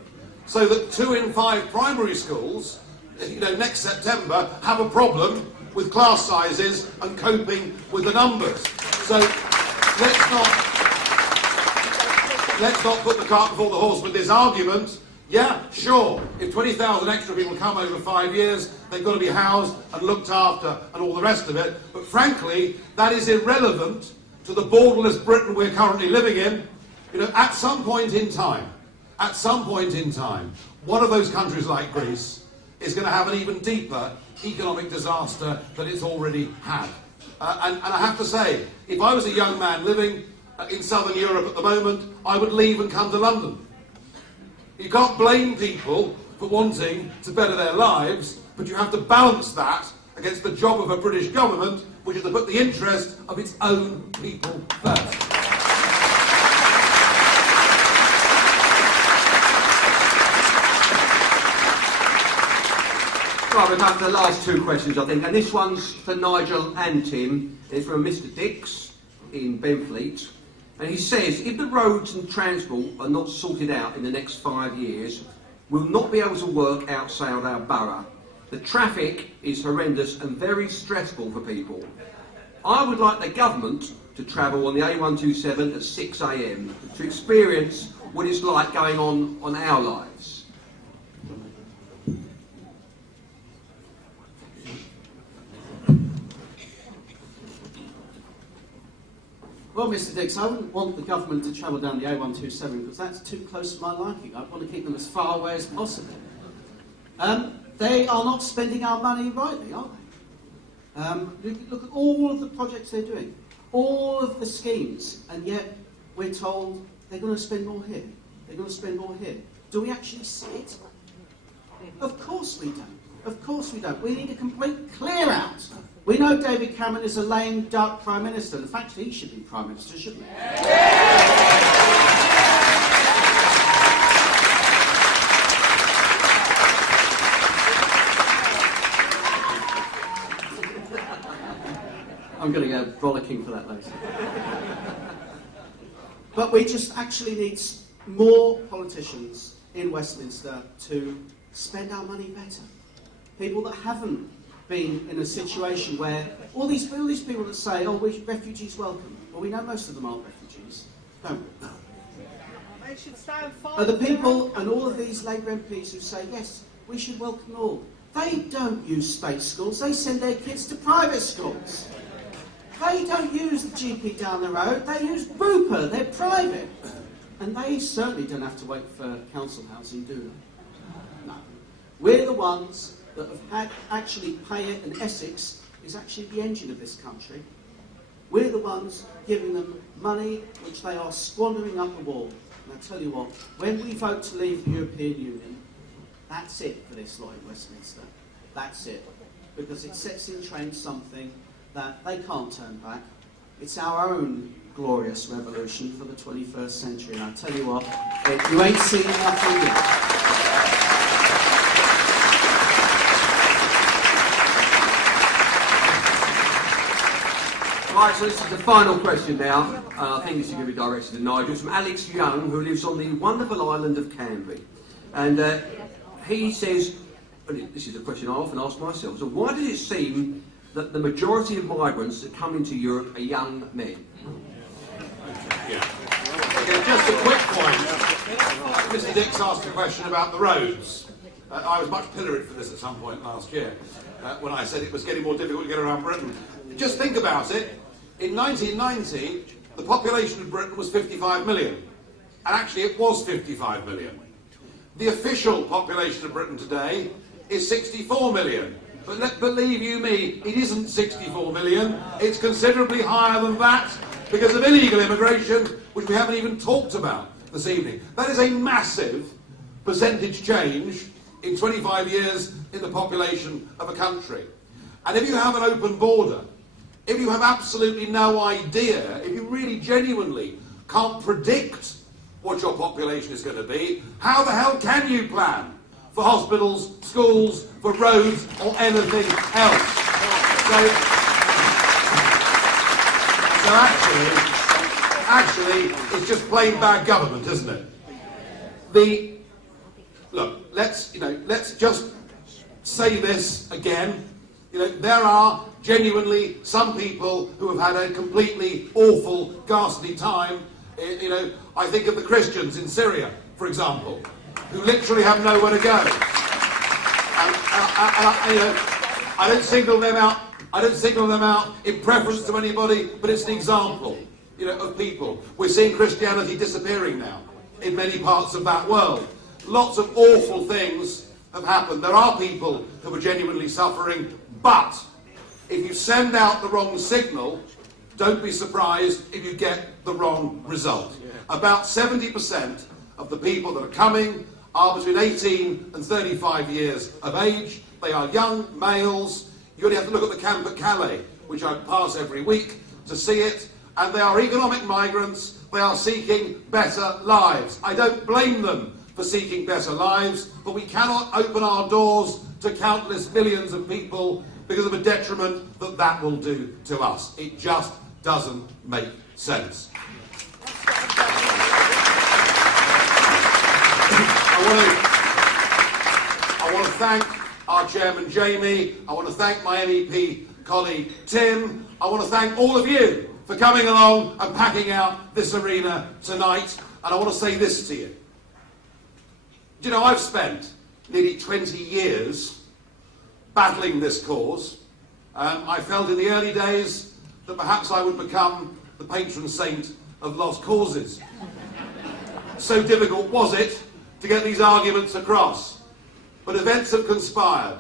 So that 2 in 5 primary schools, next September, have a problem with class sizes and coping with the numbers. So let's not put the cart before the horse with this argument. Yeah, sure, if 20,000 extra people come over 5 years, they've got to be housed and looked after and all the rest of it. But frankly, that is irrelevant to the borderless Britain we're currently living in. At some point in time, one of those countries like Greece is going to have an even deeper economic disaster than it's already had. And I have to say, if I was a young man living in southern Europe at the moment, I would leave and come to London. You can't blame people for wanting to better their lives, but you have to balance that against the job of a British government, which is to put the interest of its own people first. Right, we've had the last 2 questions, I think, and this one's for Nigel and Tim. It's from Mr. Dix in Benfleet, and he says, if the roads and transport are not sorted out in the next 5 years, we'll not be able to work outside our borough, The traffic is horrendous and very stressful for people. I would like the government to travel on the A127 at 6 a.m. to experience what it's like going on our lives. Well, Mr Dix, I wouldn't want the government to travel down the A127 because that's too close to my liking. I'd want to keep them as far away as possible. They are not spending our money rightly, are they? Look at all of the projects they're doing, all of the schemes, and yet we're told they're going to spend more here, they're going to spend more here. Do we actually see it? Of course we don't. Of course we don't. We need a complete clear out. We know David Cameron is a lame duck Prime Minister. In fact, he should be Prime Minister, shouldn't he? I'm going to go frolicking for that later. But we just actually need more politicians in Westminster to spend our money better. People that haven't been in a situation where all these people that say, oh, refugees welcome. Well, we know most of them aren't refugees, don't we? They should stand fine. But the people and all of these Labour MPs who say, yes, we should welcome all, they don't use state schools, they send their kids to private schools. They don't use the GP down the road, they use Bupa, they're private. And they certainly don't have to wait for council housing, do they? No. We're the ones that have had actually pay it, and Essex is actually the engine of this country. We're the ones giving them money which they are squandering up the wall. And I tell you what, when we vote to leave the European Union, that's it for this lot in Westminster. That's it. Because it sets in train something that they can't turn back. It's our own glorious revolution for the 21st century. And I tell you what, you ain't seen nothing yet. Right, so this is the final question now. I think this is going to be directed to Nigel. It's from Alex Young, who lives on the wonderful island of Canby. And he says, and this is a question I often ask myself, so why does it seem that the majority of migrants that come into Europe are young men? Yeah. Okay, just a quick point. Mr Dix asked a question about the roads. I was much pilloried for this at some point last year when I said it was getting more difficult to get around Britain. Just think about it. In 1990, the population of Britain was 55 million. And actually it was 55 million. The official population of Britain today is 64 million. But believe you me, it isn't 64 million. It's considerably higher than that because of illegal immigration, which we haven't even talked about this evening. That is a massive percentage change in 25 years in the population of a country. And if you have an open border, if you have absolutely no idea, if you really genuinely can't predict what your population is going to be, how the hell can you plan for hospitals, schools, for roads, or anything else? So actually, it's just plain bad government, isn't it? Look, let's just say this again. There are genuinely some people who have had a completely awful, ghastly time. I think of the Christians in Syria, for example, who literally have nowhere to go. I don't single them out. I don't single them out in preference to anybody, but it's an example, of people. We're seeing Christianity disappearing now in many parts of that world. Lots of awful things have happened. There are people who are genuinely suffering, but if you send out the wrong signal, don't be surprised if you get the wrong result. About 70% of the people that are coming are between 18 and 35 years of age. They are young males. You only have to look at the camp at Calais, which I pass every week, to see it. And they are economic migrants. They are seeking better lives. I don't blame them for seeking better lives, but we cannot open our doors to countless millions of people because of a detriment that will do to us. It just doesn't make sense. I want to thank our chairman Jamie. I want to thank my MEP colleague Tim. I want to thank all of you for coming along and packing out this arena tonight. And I want to say this to you. Do you know, I've spent nearly 20 years battling this cause. I felt in the early days that perhaps I would become the patron saint of lost causes. So difficult was it to get these arguments across. But events have conspired,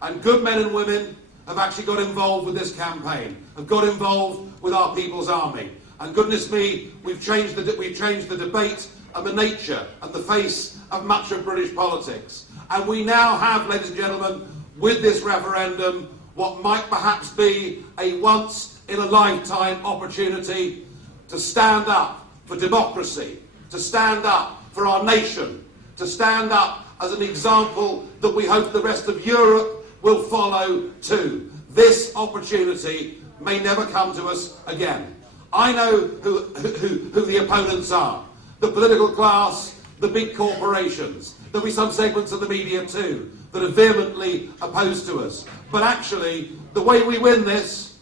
and good men and women have actually got involved with this campaign, have got involved with our People's Army. And goodness me, we've changed the debate and the nature and the face of much of British politics. And we now have, ladies and gentlemen, with this referendum, what might perhaps be a once-in-a-lifetime opportunity to stand up for democracy, to stand up for our nation, to stand up as an example that we hope the rest of Europe will follow too. This opportunity may never come to us again. I know who the opponents are. The political class, the big corporations. There'll be some segments of the media too that are vehemently opposed to us. But actually, the way we win this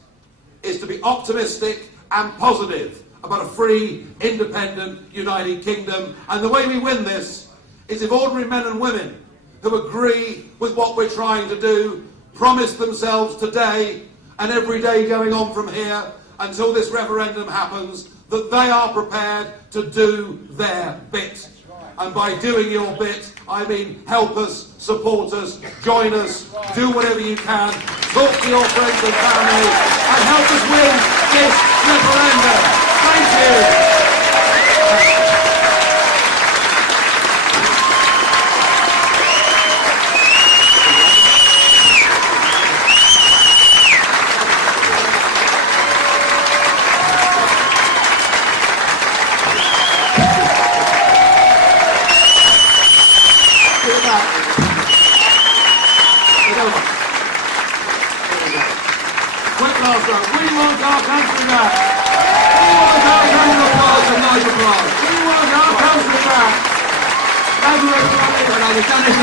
is to be optimistic and positive about a free, independent, United Kingdom. And the way we win this is if ordinary men and women who agree with what we're trying to do promise themselves today and every day going on from here until this referendum happens that they are prepared to do their bit. And by doing your bit, I mean help us, support us, join us, do whatever you can, talk to your friends and family, and help us win this referendum. Thank you. Quick last round. We want our country back. We want our country back. We want our country back. Thank you, everybody.